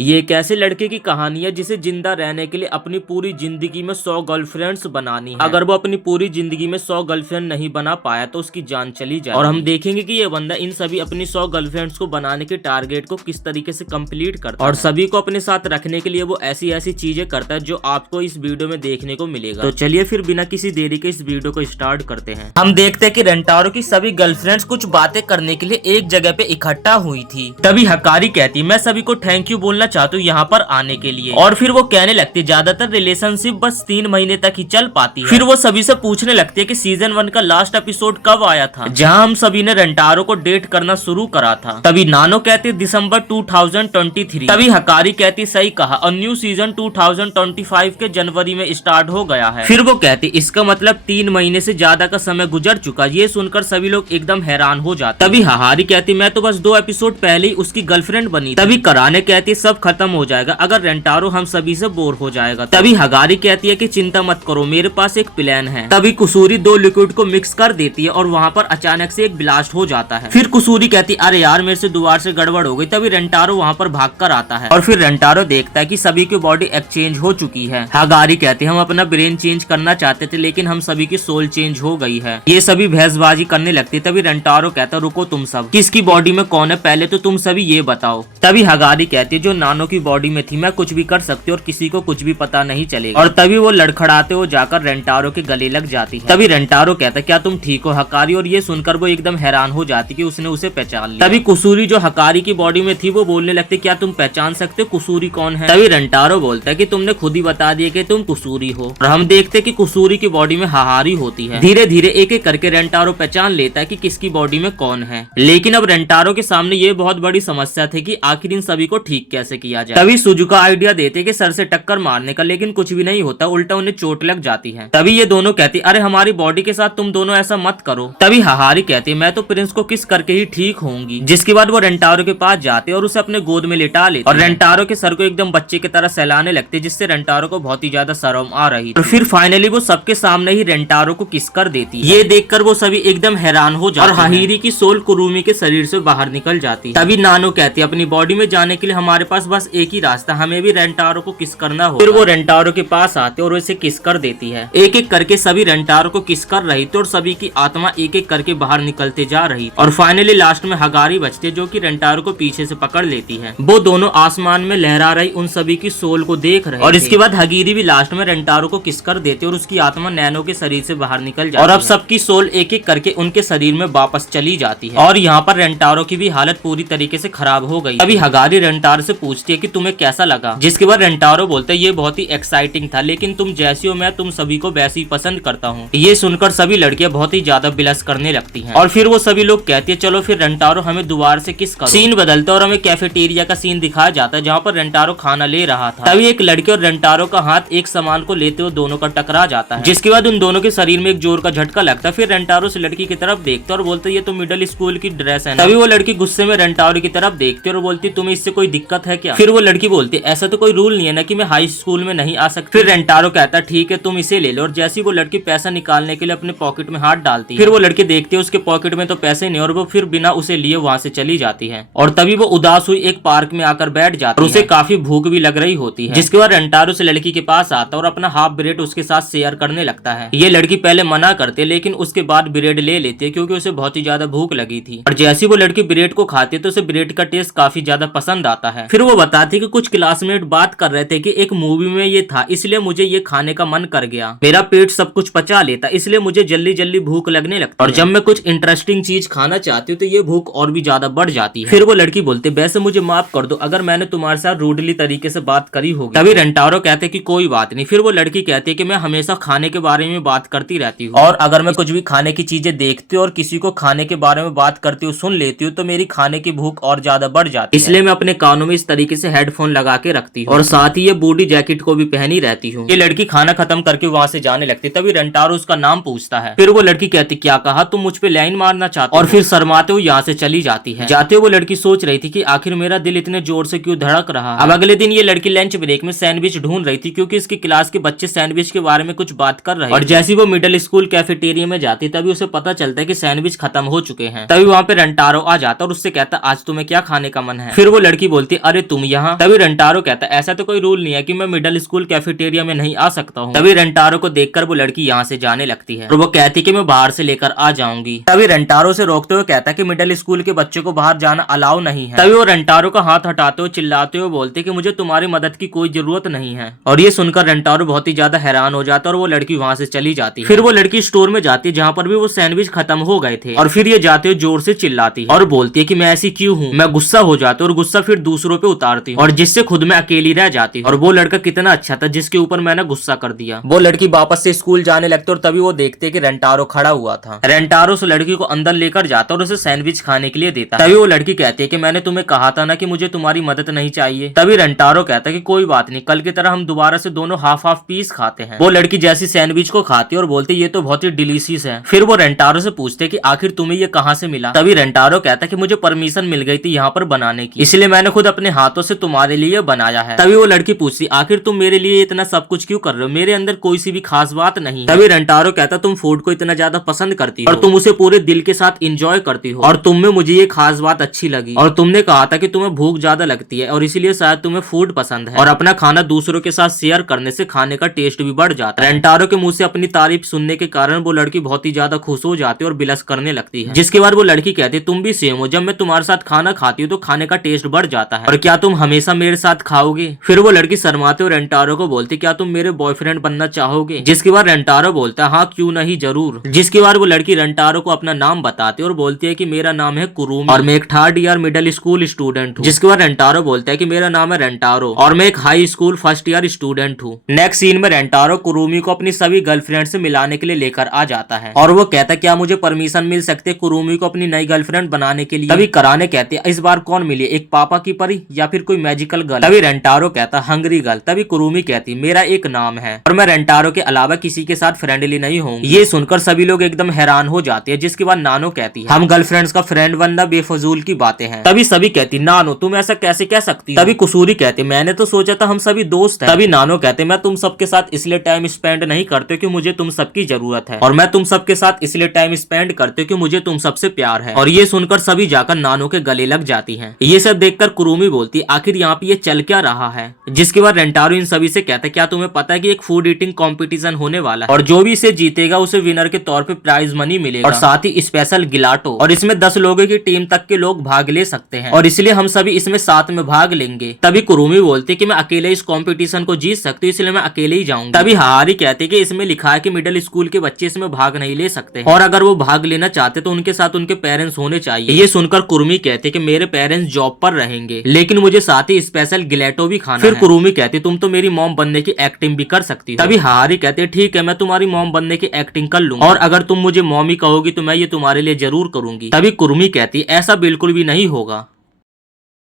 ये एक ऐसे लड़के की कहानी है जिसे जिंदा रहने के लिए अपनी पूरी जिंदगी में 100 गर्लफ्रेंड्स बनानी है। अगर वो अपनी पूरी जिंदगी में 100 गर्लफ्रेंड नहीं बना पाया तो उसकी जान चली जाए। और हम देखेंगे कि ये बंदा इन सभी अपनी 100 गर्लफ्रेंड्स को बनाने के टारगेट को किस तरीके से कंप्लीट करता है और सभी को अपने साथ रखने के लिए वो ऐसी ऐसी चीजें करता है जो आपको इस वीडियो में देखने को मिलेगा। तो चलिए फिर बिना किसी देरी के इस वीडियो को स्टार्ट करते हैं। हम देखते हैं कि रेंटारो की सभी गर्लफ्रेंड्स कुछ बातें करने के लिए एक जगह पे इकट्ठा हुई थी। तभी हकारी कहती, मैं सभी को थैंक यू बोलना चाहती हूँ यहाँ पर आने के लिए। और फिर वो कहने लगती, ज्यादातर रिलेशनशिप बस 3 महीने तक ही चल पाती है। फिर वो सभी से पूछने लगती है कि सीजन 1 का लास्ट एपिसोड कब आया था, जहाँ हम सभी ने रेंटारो को डेट करना शुरू करा था। तभी नानो कहती, दिसंबर 2023। तभी हकारी कहती, सही कहा, और न्यू सीजन 2025 के जनवरी में स्टार्ट हो गया है। फिर वो कहती, इसका मतलब 3 महीने से ज्यादा का समय गुजर चुका। ये सुनकर सभी लोग एकदम हैरान हो जाते। तभी हहारी कहती, मैं तो बस 2 एपिसोड पहले ही उसकी गर्लफ्रेंड बनी। तभी कराने कहती, सब खत्म हो जाएगा अगर रेंटारो हम सभी से बोर हो जाएगा। तभी हगारी कहती है कि चिंता मत करो, मेरे पास एक प्लान है। तभी कुसूरी 2 लिक्विड को मिक्स कर देती है और वहाँ पर अचानक से एक ब्लास्ट हो जाता है। फिर कुसूरी कहती, अरे यार मेरे से दोबारा से गड़बड़ हो गई। तभी रेंटारो वहाँ पर भाग कर आता है और फिर रेंटारो देखता है कि सभी की बॉडी एक्सचेंज हो चुकी है। हगारी कहती, हम अपना ब्रेन चेंज करना चाहते थे लेकिन हम सभी की सोल चेंज हो गई है। ये सभी बहसबाजी करने लगती। तभी रेंटारो कहता, रुको तुम सब, किसकी बॉडी में कौन है, पहले तो तुम सभी ये बताओ। तभी हगारी कहती, जो नानो की बॉडी में थी, मैं कुछ भी कर सकती हूँ और किसी को कुछ भी पता नहीं चलेगा। और तभी वो लड़खड़ाते हुए जाकर रेंटारो के गले लग जाती है। तभी रेंटारो कहता, क्या तुम ठीक हो हकारी? और ये सुनकर वो एकदम हैरान हो जाती कि उसने उसे पहचान लिया। तभी कुसूरी जो हकारी की बॉडी में थी वो बोलने लगती, क्या तुम पहचान सकते हो कुसूरी कौन है? तभी रेंटारो बोलता है कि तुमने खुद ही बता दिया कि तुम कुसूरी हो। और हम देखते कि कुसूरी की बॉडी में हहारी होती है। धीरे धीरे एक एक करके रेंटारो पहचान लेता है कि किसकी बॉडी में कौन है। लेकिन अब रेंटारो के सामने ये बहुत बड़ी समस्या थी कि आखिर इन सभी को ठीक कैसे किया जाए। तभी सुजुका आइडिया देते कि सर से टक्कर मारने का, लेकिन कुछ भी नहीं होता, उल्टा उन्हें चोट लग जाती है। तभी ये दोनों कहती, अरे हमारी बॉडी के साथ तुम दोनों ऐसा मत करो। तभी हहारी कहती, मैं तो प्रिंस को किस करके ही ठीक होंगी। जिसके बाद वो रेंटारो के पास जाते और उसे अपने गोद में लिटा लेते और रेंटारो के सर को एकदम बच्चे की तरह सहलाने लगते, जिससे रेंटारो को बहुत ही ज्यादा शर्म आ रही। तो फिर फाइनली वो सबके सामने ही रेंटारो को किस कर देती है। ये देखकर वो सभी एकदम हैरान हो जाते और हाहिरी की सोल कुरुमी के शरीर से बाहर निकल जाती। तभी नानो कहती, अपनी बॉडी में जाने के लिए हमारे पास बस एक ही रास्ता, हमें भी रेंटारो को किस करना होगा। फिर वो रेंटारो के पास आते और उसे किस कर देती है। एक एक करके सभी रेंटारो को किस कर रही थी और सभी की आत्मा एक एक करके बाहर निकलते जा रही थी। और फाइनली लास्ट में हगारी बचते जो कि रेंटारो को पीछे से पकड़ लेती है। वो दोनों आसमान में लहरा रही उन सभी की सोल को देख रहे और इसके बाद हगीरी भी लास्ट में रेंटारो को किस कर देते और उसकी आत्मा नैनो के शरीर से बाहर निकल जाती है। और अब सबकी सोल एक एक करके उनके शरीर में वापस चली जाती है। और यहाँ पर रेंटारो की भी हालत पूरी तरीके से खराब हो गई। अभी हगारी रेंटारो से पूछती है कि तुम्हें कैसा लगा। जिसके बाद रेंटारो बोलते हैं, ये बहुत ही एक्साइटिंग था, लेकिन तुम जैसी हो मैं तुम सभी को वैसे ही पसंद करता हूँ। ये सुनकर सभी लड़कियां बहुत ही ज्यादा बिलस करने लगती हैं। और फिर वो सभी लोग कहती है, चलो फिर रेंटारो हमें दोबारा से किस करो। सीन बदलता और हमें कैफेटेरिया का सीन दिखाया जाता है जहाँ पर रेंटारो खाना ले रहा था। तभी एक लड़की और रेंटारो का हाथ एक सामान को लेते हुए दोनों का टकरा जाता है। जिसके बाद उन दोनों के शरीर में एक जोर का झटका लगता है। फिर रेंटारो से लड़की की तरफ देखते और बोलते, ये तो मिडिल स्कूल की ड्रेस है ना। तभी वो लड़की गुस्से में रेंटारो की तरफ देखती और बोलती, तुम्हें इससे कोई दिक्कत है क्या? फिर वो लड़की बोलती, ऐसा तो कोई रूल नहीं है ना कि मैं हाई स्कूल में नहीं आ सकती। फिर रेंटारो कहता, ठीक है तुम इसे ले लो। और जैसी वो लड़की पैसा निकालने के लिए अपने पॉकेट में हाथ डालती है, फिर वो लड़की देखती है उसके पॉकेट में तो पैसे नहीं और वो फिर बिना उसे लिए वहाँ से चली जाती है। और तभी वो उदास हुई एक पार्क में आकर बैठ जाती है और उसे काफी भूख भी लग रही होती है। जिसके बाद रेंटारो से लड़की के पास आता और अपना हाफ ब्रेड उसके साथ शेयर करने लगता है। ये लड़की पहले मना करती है लेकिन उसके बाद ब्रेड ले लेती है क्योंकि उसे बहुत ही ज्यादा भूख लगी थी। और जैसी वो लड़की ब्रेड को खाती है तो उसे ब्रेड का टेस्ट काफी ज्यादा पसंद आता है। फिर वो बताती है कि कुछ क्लासमेट बात कर रहे थे कि एक मूवी में ये था, इसलिए मुझे ये खाने का मन कर गया। मेरा पेट सब कुछ पचा लेता इसलिए मुझे जल्दी जल्दी भूख लगने लगती है। और जब मैं कुछ इंटरेस्टिंग चीज खाना चाहती हूँ तो ये भूख और भी ज्यादा बढ़ जाती है। फिर वो लड़की बोलती, वैसे मुझे माफ कर दो अगर मैंने तुम्हारे साथ रूडली तरीके से बात करी होगी। तभी रेंटारो कहते कि कोई बात नहीं। फिर वो लड़की कहती है कि मैं हमेशा खाने के बारे में बात करती रहती हूँ और अगर मैं कुछ भी खाने की चीजें देखती हूँ और किसी को खाने के बारे में बात करती हूँ सुन लेती हूँ तो मेरी खाने की भूख और ज्यादा बढ़ जाती है। इसलिए मैं अपने कानों में इस तरीके से हेडफोन लगा के रखती हूँ और साथ ही ये बूढ़ी जैकेट को भी पहनी रहती हूँ। ये लड़की खाना खत्म करके वहाँ से जाने लगती। तभी रेंटारो उसका नाम पूछता है। फिर वो लड़की कहती, क्या कहा, तुम मुझ पे लाइन मारना चाहते हो? और फिर शर्माते हुए यहाँ से चली जाती है। जाते हुए वो लड़की सोच रही थी कि आखिर मेरा दिल इतने जोर से क्यों धड़क रहा। अब अगले दिन ये लड़की लंच ब्रेक में सैंडविच ढूंढ रही थी क्योंकि इसकी क्लास के बच्चे सैंडविच के बारे में कुछ बात कर रहे। और जैसी वो मिडिल स्कूल कैफेटेरिया में जाती तभी उसे पता चलता है कि सैंडविच खत्म हो चुके हैं। तभी वहाँ पे रेंटारो आ जाता और उससे कहता, आज तुम्हें क्या खाने का मन है? फिर वो लड़की बोलती, अरे तुम यहाँ? तभी रेंटारो कहता है ऐसा तो कोई रूल नहीं है कि मैं मिडिल स्कूल कैफेटेरिया में नहीं आ सकता हूँ। तभी रेंटारो को देखकर वो लड़की यहाँ से जाने लगती है और वो कहती कि मैं बाहर से लेकर आ जाऊंगी। तभी रेंटारो से रोकते हुए कहता है कि मिडिल स्कूल के बच्चे को बाहर जाना अलाउ नहीं है। तभी वो रेंटारो का हाथ हटाते हुए चिल्लाते हुए बोलते कि मुझे तुम्हारी मदद की कोई जरूरत नहीं है। और ये सुनकर रेंटारो बहुत ही ज्यादा हैरान हो जाता है और वो लड़की वहाँ से चली जाती है। फिर वो लड़की स्टोर में जाती है जहाँ पर भी वो सैंडविच खत्म हो गए थे और फिर ये जाते हुए जोर से चिल्लाती है और बोलती है कि मैं ऐसी क्यों हूँ। मैं गुस्सा हो जाती हूँ और गुस्सा फिर दूसरों पे उतारती हूँ और जिससे खुद में अकेली रह जाती हूँ। और वो लड़का कितना अच्छा था जिसके ऊपर मैंने गुस्सा कर दिया। वो लड़की वापस से स्कूल जाने लगती है और तभी वो देखते है कि रेंटारो खड़ा हुआ था। रेंटारो उस लड़की को अंदर लेकर जाता और उसे सैंडविच खाने के लिए देता। तभी वो लड़की कहती है कि मैंने तुम्हें कहा था ना कि मुझे तुम्हारी मदद नहीं चाहिए। तभी रेंटारो कहता है कि कोई बात नहीं, कल की तरह हम दोबारा से दोनों हाफ हाफ पीस खाते हैं। वो लड़की जैसी सैंडविच को खाती है और बोलती है ये तो बहुत ही डिलीशियस है। फिर वो रेंटारो से पूछते कि आखिर तुम्हें ये कहाँ से मिला? तभी रेंटारो कहता है कि मुझे परमिशन मिल गई थी यहाँ पर बनाने की, इसलिए मैंने खुद अपने हाथों से तुम्हारे लिए बनाया है। तभी वो लड़की पूछती आखिर तुम मेरे लिए इतना सब कुछ क्यों कर रहे हो? मेरे अंदर कोई सी भी खास बात नहीं है। तभी रेंटारो कहता तुम फूड को इतना ज्यादा पसंद करती हो और तुम उसे पूरे दिल के साथ एंजॉय करती हो और तुम में मुझे ये खास बात अच्छी लगी और तुमने कहा था कि तुम्हें भूख ज्यादा लगती है और इसीलिए शायद तुम्हें फूड पसंद है और अपना खाना दूसरों के साथ शेयर करने से खाने का टेस्ट भी बढ़ जाता है। रेंटारो के मुंह से अपनी तारीफ सुनने के कारण वो लड़की बहुत ही ज्यादा खुश हो जाती है और बिलस करने लगती है। जिसके बाद वो लड़की कहती है तुम भी सेम हो, जब मैं तुम्हारे साथ खाना खाती हूँ तो खाने का टेस्ट बढ़ जाता है और क्या तुम हमेशा मेरे साथ खाओगे? फिर वो लड़की शर्माते हुए रेंटारो को बोलती क्या तुम मेरे बॉयफ्रेंड बनना चाहोगे? जिसके बाद रेंटारो बोलता है हाँ क्यों नहीं, जरूर। जिसके बाद वो लड़की रेंटारो को अपना नाम बताती है और बोलती है कि मेरा नाम है कुरुमी और मैं एक 3rd year middle school student हूँ। जिसके बाद रेंटारो बोलता है कि मेरा नाम है रेंटारो और मैं एक high school 1st year student हूँ। नेक्स्ट सीन में रेंटारो कुरुमी को अपनी सभी गर्लफ्रेंड से मिलाने के लिए लेकर आ जाता है और वो कहता है क्या मुझे परमिशन मिल सकती है कुरुमी को अपनी नई गर्लफ्रेंड बनाने के लिए? तभी कराने कहते हैं इस बार कौन मिली, एक पापा की परी या फिर कोई मैजिकल गर्ल? तभी रेंटारो कहता हंग्री गर्ल। तभी कुरुमी कहती मेरा एक नाम है और मैं रेंटारो के अलावा किसी के साथ फ्रेंडली नहीं हूँ। ये सुनकर सभी लोग एकदम हैरान हो जाते हैं। जिसके बाद नानो कहती है हम गर्लफ्रेंड्स का फ्रेंड बनना बेफजूल की बातें हैं। तभी सभी कहती नानो तुम ऐसा कैसे कह सकती हो? तभी कुसूरी कहते मैंने तो सोचा था हम सभी दोस्त हैं। तभी नानो कहते मैं तुम सबके साथ इसलिए टाइम स्पेंड नहीं करते कि मुझे तुम सबकी जरूरत है और मैं तुम सबके साथ इसलिए टाइम स्पेंड करते कि मुझे तुम सबसे प्यार है। और ये सुनकर सभी जाकर नानो के गले लग जाती हैं। ये सब देखकर कुरुमी बोलती आखिर यहाँ पे ये चल क्या रहा है? जिसके बाद रेंटारो इन सभी से कहता है क्या तुम्हें पता है कि एक फूड ईटिंग कंपटीशन होने वाला है और जो भी इसे जीतेगा उसे विनर के तौर पे प्राइज मनी मिलेगा और साथ ही स्पेशल गिलाटो और इसमें 10 लोगों की टीम तक के लोग भाग ले सकते हैं और इसलिए हम सभी इसमें साथ में भाग लेंगे। तभी कुरुमी बोलती कि मैं अकेले इस कंपटीशन को जीत सकती हूँ इसलिए मैं अकेले ही जाऊंगी। तभी हारी कहते कि इसमें लिखा है कि मिडिल स्कूल के बच्चे इसमें भाग नहीं ले सकते और अगर वो भाग लेना चाहते तो उनके साथ उनके पेरेंट्स होने चाहिए। ये सुनकर कुरुमी कहते कि मेरे पेरेंट्स जॉब पर रहेंगे लेकिन मुझे साथ ही स्पेशल गिलेटो भी खाना है। फिर कुरुमी कहती तुम तो मेरी मॉम बनने की एक्टिंग भी कर सकती हो। तभी हारी कहते ठीक है मैं तुम्हारी मॉम बनने की एक्टिंग कर लूंगा और अगर तुम मुझे मॉमी कहोगी तो मैं ये तुम्हारे लिए जरूर करूंगी। तभी कुरुमी कहती ऐसा बिल्कुल भी नहीं होगा।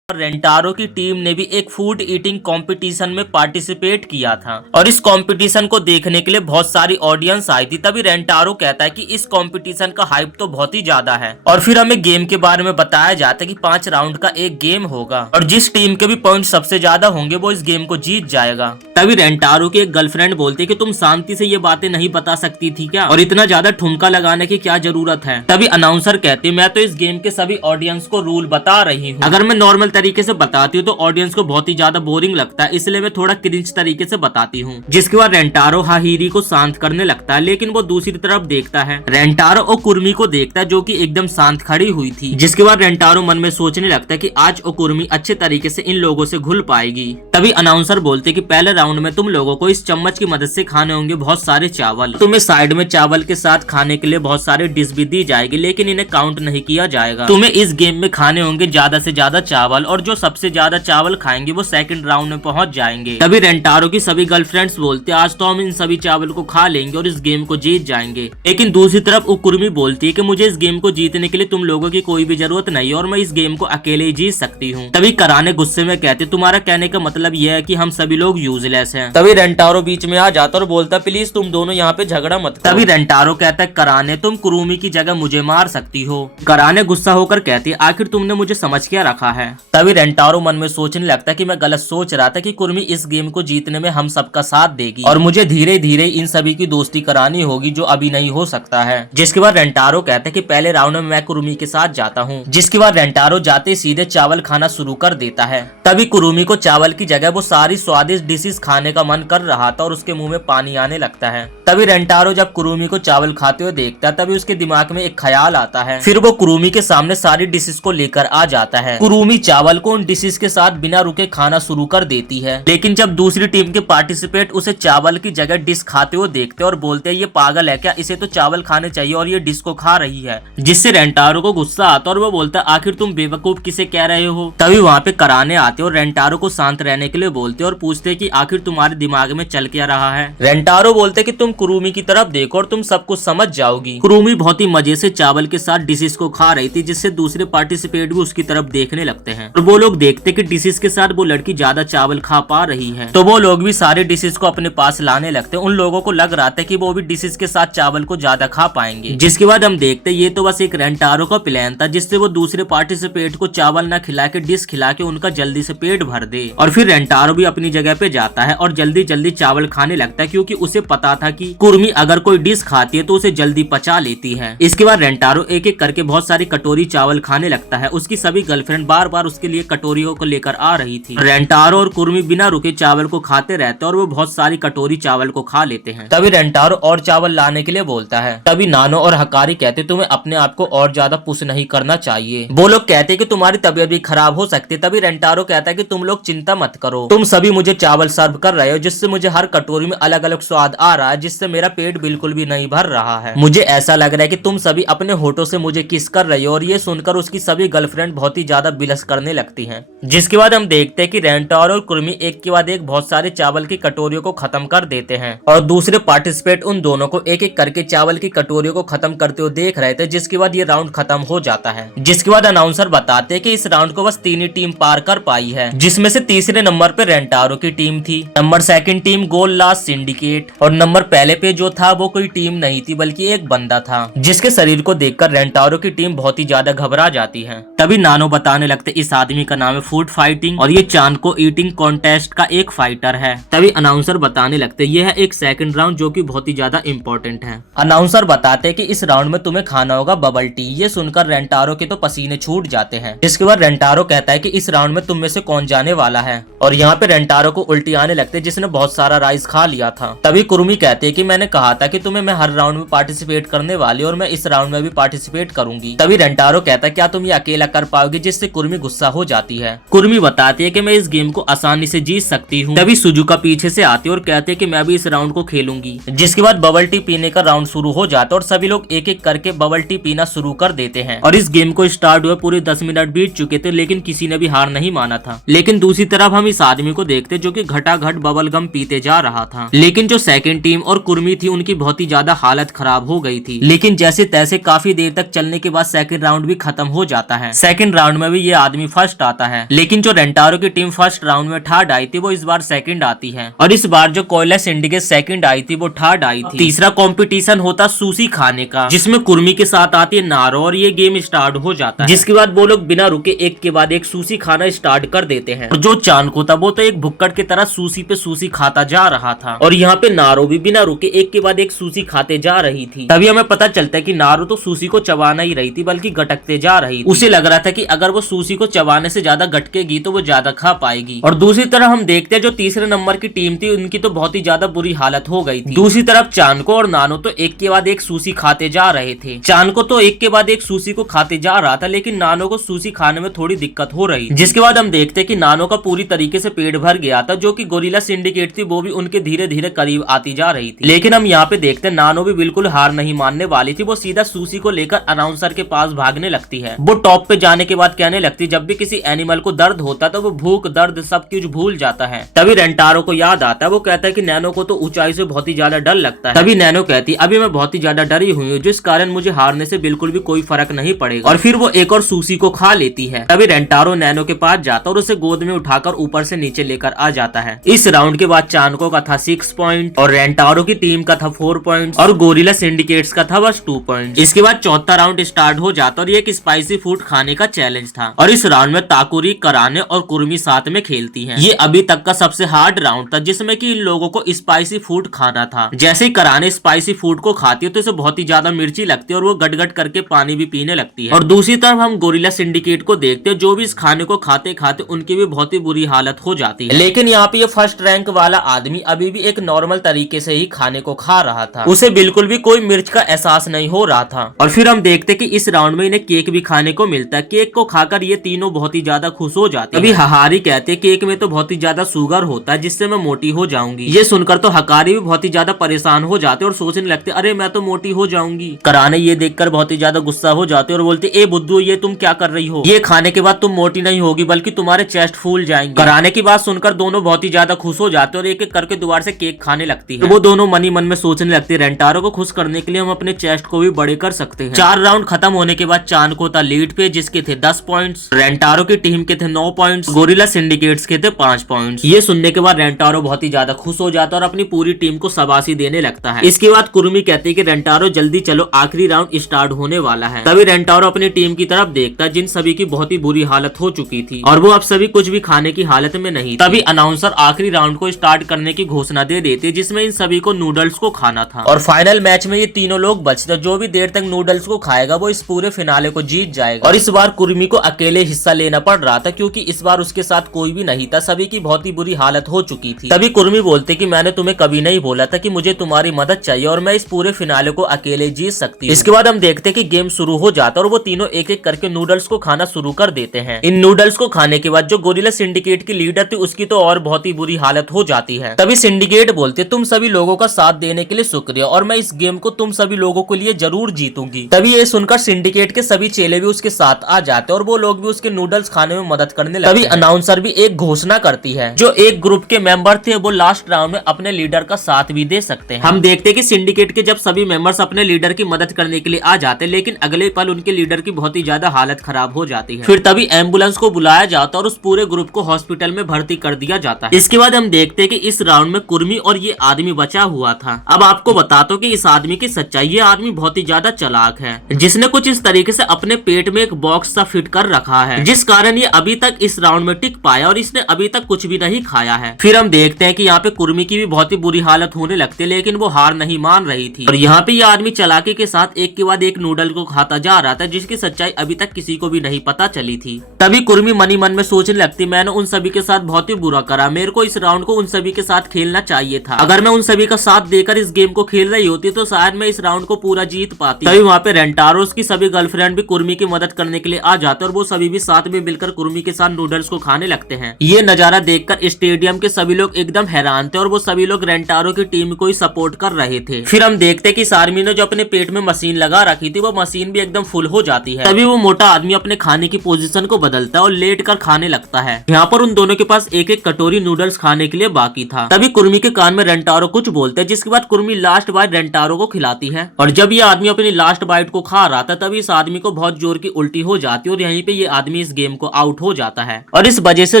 रेंटारो की टीम ने भी एक फूड ईटिंग कंपटीशन में पार्टिसिपेट किया था और इस कंपटीशन को देखने के लिए बहुत सारी ऑडियंस आई थी। तभी रेंटारो कहता है कि इस कंपटीशन का हाइप तो बहुत ही ज्यादा है और फिर हमें गेम के बारे में बताया जाता है कि 5 राउंड का एक गेम होगा और जिस टीम के भी पॉइंट सबसे ज्यादा होंगे वो इस गेम को जीत जाएगा। तभी रेंटारो की एक गर्लफ्रेंड बोलती है कि तुम शांति से ये बातें नहीं बता सकती थी क्या और इतना ज्यादा ठुमका लगाने की क्या जरूरत है? तभी अनाउंसर कहते मैं तो इस गेम के सभी ऑडियंस को रूल बता रही हूँ, अगर मैं नॉर्मल तरीके से बताती हूँ तो ऑडियंस को बहुत ही ज्यादा बोरिंग लगता है इसलिए मैं थोड़ा क्रिंज तरीके से बताती हूँ। जिसके बाद रेंटारो हाहिरी को शांत करने लगता है लेकिन वो दूसरी तरफ देखता है रेंटारो और कुर्मी को देखता है जो कि एकदम शांत खड़ी हुई थी। जिसके बाद रेंटारो मन में सोचने लगता है कि आज कुर्मी अच्छे तरीके से इन लोगों से घुल पाएगी। तभी अनाउंसर बोलते कि पहले राउंड में तुम लोगों को इस चम्मच की मदद से खाने होंगे बहुत सारे चावल। तुम्हें साइड में चावल के साथ खाने के लिए बहुत सारे डिश भी दी जाएगी लेकिन इन्हें काउंट नहीं किया जाएगा। तुम्हें इस गेम में खाने होंगे ज्यादा से ज्यादा चावल और जो सबसे ज्यादा चावल खाएंगे वो सेकंड राउंड में पहुंच जाएंगे। तभी रेंटारो की सभी गर्लफ्रेंड्स बोलते आज तो हम इन सभी चावल को खा लेंगे और इस गेम को जीत जाएंगे। लेकिन दूसरी तरफ उकुर्मी बोलती है कि मुझे इस गेम को जीतने के लिए तुम लोगों की कोई भी जरूरत नहीं है और मैं इस गेम को अकेले ही जीत सकती हूँ। तभी कराने गुस्से में कहते तुम्हारा कहने का मतलब यह है कि हम सभी लोग यूजलेस हैं। तभी रेंटारो बीच में आ जाता और बोलता प्लीज तुम दोनों यहाँ पे झगड़ा मत करो। तभी रेंटारो कहता है कराने तुम कुरुमी की जगह मुझे मार सकती हो। कराने गुस्सा होकर कहती है आखिर तुमने मुझे समझ क्या रखा है? तभी रेंटारो मन में सोचने लगता है कि मैं गलत सोच रहा था कि कुर्मी इस गेम को जीतने में हम सबका साथ देगी और मुझे धीरे धीरे इन सभी की दोस्ती करानी होगी जो अभी नहीं हो सकता है। जिसके बाद रेंटारो कहता है कि पहले राउंड में मैं कुरुमी के साथ जाता हूँ। जिसके बाद रेंटारो जाते सीधे चावल खाना शुरू कर देता है। तभी कुरुमी को चावल की जगह वो सारी स्वादिष्ट डिशेस खाने का मन कर रहा था और उसके मुंह में पानी आने लगता है। तभी रेंटारो जब कुरुमी को चावल खाते हुए देखता है तभी उसके दिमाग में एक ख्याल आता है। फिर वो कुरुमी के सामने सारी डिशेस को लेकर आ जाता है। कुरुमी चावल को उन डिशेस के साथ बिना रुके खाना शुरू कर देती है। लेकिन जब दूसरी टीम के पार्टिसिपेट उसे चावल की जगह डिश खाते हुए देखते और बोलते हैं ये पागल है क्या, इसे तो चावल खाने चाहिए और ये डिश को खा रही है, जिससे रेंटारो को गुस्सा आता और वो बोलता है आखिर तुम बेवकूफ किसे कह रहे हो। तभी वहाँ पे कराने आते और रेंटारो को शांत रहने के लिए बोलते और पूछते कि आखिर तुम्हारे दिमाग में चल क्या रहा है। रेंटारो बोलते कि तुम कुरुमी की तरफ देखो और तुम सब कुछ समझ जाओगी। कुरुमी बहुत ही मजे से चावल के साथ डिशेस को खा रही थी, जिससे दूसरे पार्टिसिपेट भी उसकी तरफ देखने लगते हैं और वो लोग देखते कि डिशेस के साथ वो लड़की ज्यादा चावल खा पा रही है, तो वो लोग भी सारे डिशेस को अपने पास लाने लगते हैं। उन लोगों को लग रहा था कि वो भी डिशेस के साथ चावल को ज्यादा खा पाएंगे। जिसके बाद हम देखते ये तो बस एक रेंटारो का प्लान था, जिससे वो दूसरे पार्टिसिपेट को चावल न खिला के डिश खिला के उनका जल्दी से पेट भर दे। और फिर रेंटारो भी अपनी जगह पे जाता है और जल्दी जल्दी चावल खाने लगता है, क्योंकि उसे पता था कि कुर्मी अगर कोई डिश खाती है तो उसे जल्दी पचा लेती है। इसके बाद रेंटारो एक एक करके बहुत सारी कटोरी चावल खाने लगता है। उसकी सभी गर्लफ्रेंड बार बार उसके लिए कटोरियों को लेकर आ रही थी। रेंटारो और कुर्मी बिना रुके चावल को खाते रहते और वो बहुत सारी कटोरी चावल को खा लेते हैं। तभी रेंटारो और चावल लाने के लिए बोलता है। तभी नानो और हकारी कहते तुम्हें अपने आप को और ज्यादा पुश नहीं करना चाहिए। वो लोग कहते कि तुम्हारी तबीयत भी खराब हो सकती है। तभी रेंटारो कहता है कि तुम लोग चिंता मत करो, तुम सभी मुझे चावल सर्व कर रहे हो, जिससे मुझे हर कटोरी में अलग अलग स्वाद आ रहा है, जिससे मेरा पेट बिल्कुल भी नहीं भर रहा है। मुझे ऐसा लग रहा है कि तुम सभी अपने होठों से मुझे किस कर रही हो। और ये सुनकर उसकी सभी गर्लफ्रेंड बहुत ही ज्यादा बिलस करने लगती हैं। जिसके बाद हम देखते हैं कि रेंटारो और कुर्मी एक के बाद एक बहुत सारे चावल की कटोरियों को खत्म कर देते हैं और दूसरे पार्टिसिपेट उन दोनों को एक एक करके चावल की कटोरियों को खत्म करते हुए देख रहे थे। जिसके बाद ये राउंड खत्म हो जाता है। जिसके बाद अनाउंसर बताते हैं कि इस राउंड को बस 3 ही टीम पार कर पाई है, जिसमें से तीसरे नंबर पे रेंटारो की टीम थी, number second team goal last syndicate और नंबर पहले पे जो था वो कोई टीम नहीं थी बल्कि एक बंदा था, जिसके शरीर को देखकर रेंटारो की टीम बहुत ही ज्यादा घबरा जाती है। तभी नानो बताने लगते इस आदमी का नाम है फूड फाइटिंग और ये चांद को ईटिंग कॉन्टेस्ट का एक फाइटर है। तभी अनाउंसर बताने लगते ये है एक सेकंड राउंड जो कि बहुत ही ज्यादा इंपॉर्टेंट है। अनाउंसर बताते कि इस राउंड में तुम्हें खाना होगा बबल टी। ये सुनकर रेंटारो के तो पसीने छूट जाते हैं। जिसके बाद रेंटारो कहता है कि इस राउंड में तुम में से कौन जाने वाला है और यहाँ पे रेंटारो को उल्टी आने लगते जिसने बहुत सारा राइस खा लिया था। तभी कुरुमी कहते हैं कि मैंने कहा था कि तुम्हें मैं हर राउंड में पार्टिसिपेट करने वाली और मैं इस राउंड में भी पार्टिसिपेट करूंगी। तभी रेंटारो कहता है क्या तुम ये अकेला कर पाओगे, जिससे कुरुमी गुस्सा हो जाती है। कुरुमी बताती है कि मैं इस गेम को आसानी से जीत सकती हूँ। तभी सुजुका पीछे से आती है और कहते हैं कि मैं भी इस राउंड को खेलूंगी। जिसके बाद बबल टी पीने का राउंड शुरू हो जाता है और सभी लोग एक एक करके बबल टी पीना शुरू कर देते हैं। और इस गेम को स्टार्ट हुए पूरे 10 मिनट बीत चुके थे, लेकिन किसी ने भी हार नहीं माना था। लेकिन दूसरी तरफ हम इस आदमी को देखते जो कि घटाघट बबल गम पीते जा रहा था। लेकिन जो सेकंड टीम और कुर्मी थी उनकी बहुत ही ज्यादा हालत खराब हो गई थी। लेकिन जैसे तैसे काफी देर तक चलने के बाद सेकंड राउंड भी खत्म हो जाता है। सेकंड राउंड में भी ये आदमी फर्स्ट आता है, लेकिन जो रेंटारो की टीम फर्स्ट राउंड में थर्ड आई थी वो इस बार सेकंड आती है। और इस बार जो कोयला सिंडिकेट सेकंड आई थी वो थर्ड आई थी। तीसरा कंपटीशन होता सुशी खाने का, जिसमें कुर्मी के साथ आती है नारो और ये गेम स्टार्ट हो जाता है। जिसके बाद वो लोग बिना रुके एक के बाद एक सुशी खाना स्टार्ट कर देते हैं। और जो चानको था वो तो एक भुक्कड़ की तरह सुशी पे सुशी खाता जा रहा था और यहाँ पे नारो भी बिना रुके एक के बाद एक सुशी खाते जा रही थी। तभी हमें पता चलता है कि नारो तो सुशी को चबाना ही रही थी बल्कि गटकते जा रही थी। उसे लग रहा था कि अगर वो सुशी को चबाने से ज्यादा गटकेगी तो वो ज्यादा खा पाएगी। और दूसरी तरफ हम देखते हैं जो तीसरे नंबर की टीम थी उनकी तो बहुत ही ज्यादा बुरी हालत हो गई थी। दूसरी तरफ चानको और नानो तो एक के बाद एक सुशी खाते जा रहे थे। चानको तो एक के बाद एक सुशी को खाते जा रहा था, लेकिन नानो को सुशी खाने में थोड़ी दिक्कत हो रही। जिसके बाद हम देखते हैं कि नानो का पूरी तरीके से पेट भर गया था। जो कि गोरिल्ला सिंडिकेट थी वो भी उनके धीरे धीरे करीब आती जा रही थी। लेकिन हम यहाँ पे देखते हैं नानो भी बिल्कुल हार नहीं मानने वाली थी। वो सीधा सुशी को लेकर अनाउंसर के पास भागने लगती है। वो टॉप पे जाने के बाद कहने लगती जब भी किसी एनिमल को दर्द होता तो वो भूख दर्द सब कुछ भूल जाता है। तभी रेंटारो को याद आता है। वो कहता है कि नैनो को तो ऊंचाई से बहुत ही ज्यादा डर लगता है। तभी नैनो कहती अभी मैं बहुत ही ज्यादा डरी हुई हूँ, जिस कारण मुझे हारने से बिल्कुल भी कोई फर्क नहीं पड़ेगा। और फिर वो एक और सुशी को खा लेती है। तभी रेंटारो नैनो के पास जाता और उसे गोद में उठाकर ऊपर से नीचे लेकर आ जाता है। इस राउंड के बाद चानको का था 6 पॉइंट और रेंटारो की टीम का था 4 पॉइंट और गोरिल्ला सिंडिकेट्स का था बस 2 पॉइंट। इसके बाद चौथा राउंड स्टार्ट हो जाता और ये एक स्पाइसी फूड खाने खाने का चैलेंज था। और इस राउंड में ताकुरी, कराने और कुर्मी साथ में खेलती हैं। ये अभी तक का सबसे हार्ड राउंड था जिसमें कि इन लोगों को स्पाइसी फूड खाना था। जैसे ही कराने स्पाइसी फूड को खाती है तो इसे बहुत ही ज्यादा मिर्ची लगती है और वो गट-गट करके पानी भी पीने लगती है। और दूसरी तरफ हम गोरिल्ला सिंडिकेट को देखते हैं, जो भी इस खाने को खाते खाते उनकी भी बहुत ही बुरी हालत हो जाती है। लेकिन यहाँ पे ये फर्स्ट रैंक वाला आदमी अभी भी एक नॉर्मल तरीके से ही खाने को खा रहा था, उसे बिल्कुल भी कोई मिर्च का एहसास नहीं हो रहा था। और फिर हम देखते कि इस राउंड में इन्हें केक भी खाने को मिलता है। केक को खाकर ये तीनों बहुत ही ज्यादा खुश हो जाते हैं। अभी हहारी कहते हैं केक में तो बहुत ही ज्यादा शुगर होता है जिससे मैं मोटी हो जाऊंगी। ये सुनकर तो हकारी भी बहुत ही ज्यादा परेशान हो जाते और सोचने लगते अरे मैं तो मोटी हो जाऊंगी। कराने ये देखकर बहुत ही ज्यादा गुस्सा हो जाते और बोलते ए बुद्धू ये तुम क्या कर रही हो, ये खाने के बाद तुम मोटी नहीं होगी बल्कि तुम्हारे चेस्ट फूल जाएंगे। कराने की बात सुनकर दोनों बहुत ही ज्यादा खुश हो जाते और एक एक करके दोबारा से केक खाने लगती है। तो वो दोनों मन ही मन में सोचने लगते रेंटारो को खुश करने के लिए हम अपने चेस्ट को भी बड़े कर सकते हैं। 4 राउंड खत्म होने के बाद चानको था लीड पे जिसके थे 10 पॉइंट्स, रेंटारो की टीम के थे 9 पॉइंट्स, गोरिल्ला सिंडिकेट्स के थे 5 पॉइंट्स। ये सुनने के बाद रेंटारो बहुत ही ज्यादा खुश हो जाता है और अपनी पूरी टीम को शाबाशी देने लगता है। इसके बाद कुर्मी कहती है कि रेंटारो जल्दी चलो आखिरी राउंड स्टार्ट होने वाला है। तभी रेंटारो अपनी टीम की तरफ देखता है जिन सभी की बहुत ही बुरी हालत हो चुकी थी और वो अब सभी कुछ भी खाने की हालत में नहीं। तभी अनाउंसर आखिरी राउंड को स्टार्ट करने की घोषणा दे देते जिसमें इन सभी को नूडल्स को खाना था। और फाइनल मैच में ये तीनों लोग बचते, जो भी देर तक नूडल्स को खाएगा वो इस पूरे फिनाले को जीत जाएगा। और इस बार कुर्मी को अकेले हिस्सा लेना पड़ रहा था क्योंकि इस बार उसके साथ कोई भी नहीं था, सभी की बहुत ही बुरी हालत हो चुकी थी। तभी कुर्मी बोलते कि मैंने तुम्हें कभी नहीं बोला था कि मुझे तुम्हारी मदद चाहिए और मैं इस पूरे फिनाले को अकेले जीत सकती हूँ। इसके बाद हम देखते कि गेम शुरू हो जाता है और वो तीनों एक एक करके नूडल्स को खाना शुरू कर देते हैं। इन नूडल्स को खाने के बाद जो गोरिल्ला सिंडिकेट की लीडर थी उसकी तो और बहुत ही बुरी हालत हो जाती है। तभी सिंडिकेट बोलते तुम सभी लोगों का साथ देने के लिए शुक्रिया और मैं इस गेम को तुम सभी लोगों के लिए जरूर जीतूंगी। तभी ये सुनकर सिंडिकेट के सभी चेले भी उसके साथ आ जाते और वो लोग भी उसके नूडल्स खाने में मदद करने लगते। तभी अनाउंसर भी एक घोषणा करती है, जो एक ग्रुप के मेंबर थे वो लास्ट राउंड में अपने लीडर का साथ भी दे सकते हैं। हम देखते कि सिंडिकेट के जब सभी मेंबर्स अपने लीडर की मदद करने के लिए आ जाते लेकिन अगले पल उनके लीडर की बहुत ही ज्यादा हालत खराब हो जाती है। फिर तभी एम्बुलेंस को बुलाया जाता और उस पूरे ग्रुप को हॉस्पिटल में भर्ती कर दिया जाता है। इसके बाद हम देखते हैं कि इस राउंड में कुर्मी और ये आदमी बचा हुआ था। अब आपको बताता हूँ कि इस आदमी की सच्चाई, ये आदमी बहुत ही ज्यादा चालाक है जिसने कुछ इस तरीके से अपने पेट में एक बॉक्स सा फिट कर रखा है जिस कारण ये अभी तक इस राउंड में टिक पाया और इसने अभी तक कुछ भी नहीं खाया है। फिर हम देखते हैं कि यहाँ पे कुर्मी की भी बहुत ही बुरी हालत होने लगती है लेकिन वो हार नहीं मान रही थी और यहाँ पे ये आदमी चालाकी के साथ एक के बाद एक नूडल को खाता जा रहा था जिसकी सच्चाई अभी तक किसी को भी नहीं पता चली थी। तभी कुर्मी मन ही मन में सोचने लगती मैंने उन सभी के साथ बहुत ही बुरा करा, मेरे को इस राउंड को उन सभी के साथ खेलना चाहिए था। अगर मैं उन सभी का साथ देकर इस गेम को खेल रही होती तो शायद मैं इस राउंड को पूरा जीत पाती। तभी वहाँ पे रेंटारो की सभी गर्लफ्रेंड भी कुर्मी की मदद करने के लिए आ जाते और वो सभी भी साथ में मिलकर कुर्मी के साथ नूडल्स को खाने लगते हैं। ये नजारा देखकर स्टेडियम के सभी लोग एकदम हैरान थे और वो सभी लोग रेंटारो की टीम को ही सपोर्ट कर रहे थे। फिर हम देखते कि इस आदमी ने जो अपने पेट में मशीन लगा रखी थी वो मशीन भी एकदम फुल हो जाती है। तभी वो मोटा आदमी अपने खाने की पोजीशन को बदलता है और लेट कर खाने लगता है। यहाँ पर उन दोनों के पास एक एक कटोरी नूडल्स खाने के लिए बाकी था। तभी कुर्मी के कान में रेंटारो कुछ बोलते हैं जिसके बाद कुर्मी लास्ट बाइट रेंटारो को खिलाती है और जब ये आदमी अपनी लास्ट बाइट को खा रहा था तभी इस आदमी को बहुत जोर की उल्टी हो जाती है और यहीं पे ये आदमी इस गेम को आउट हो जाता है और इस वजह से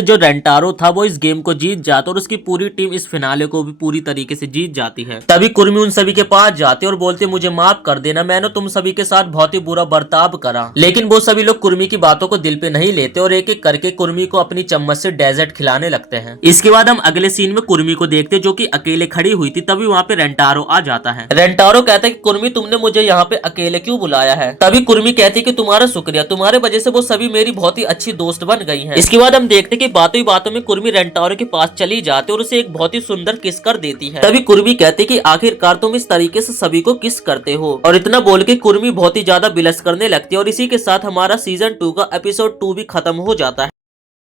जो रेंटारो था वो इस गेम को जीत जाता और उसकी पूरी टीम इस फिनाले को भी पूरी तरीके से जीत जाती है। तभी कुर्मी उन सभी के पास जाते और बोलते मुझे माफ कर देना, मैंने तुम सभी के साथ बहुत ही बुरा बर्ताव करा। लेकिन वो सभी लोग कुर्मी की बातों को दिल पे नहीं लेते और एक एक करके कुर्मी को अपनी चम्मच से डेजर्ट खिलाने लगते हैं। इसके बाद हम अगले सीन में कुर्मी को देखते जो कि अकेले खड़ी हुई थी। तभी वहाँ पे रेंटारो आ जाता है। रेंटारो कहता है कि कुर्मी तुमने मुझे यहाँ पे अकेले क्यों बुलाया है? तभी कुर्मी कहती है कि तुम्हारा शुक्रिया, तुम्हारे वजह से वो सभी मेरी बहुत ही अच्छी दोस्त बन गई हैं। इसके बाद हम देखते कि बातों ही बातों में कुर्मी रेंटारो के पास चली जाती और उसे एक बहुत ही सुंदर किस कर देती है। तभी कुर्मी कहती कि आखिरकार तुम इस तरीके से सभी को किस करते हो और इतना बोल के कुर्मी बहुत ही ज्यादा बिलस करने लगती है और इसी के साथ हमारा सीजन 2 का एपिसोड 2 भी खत्म हो जाता है।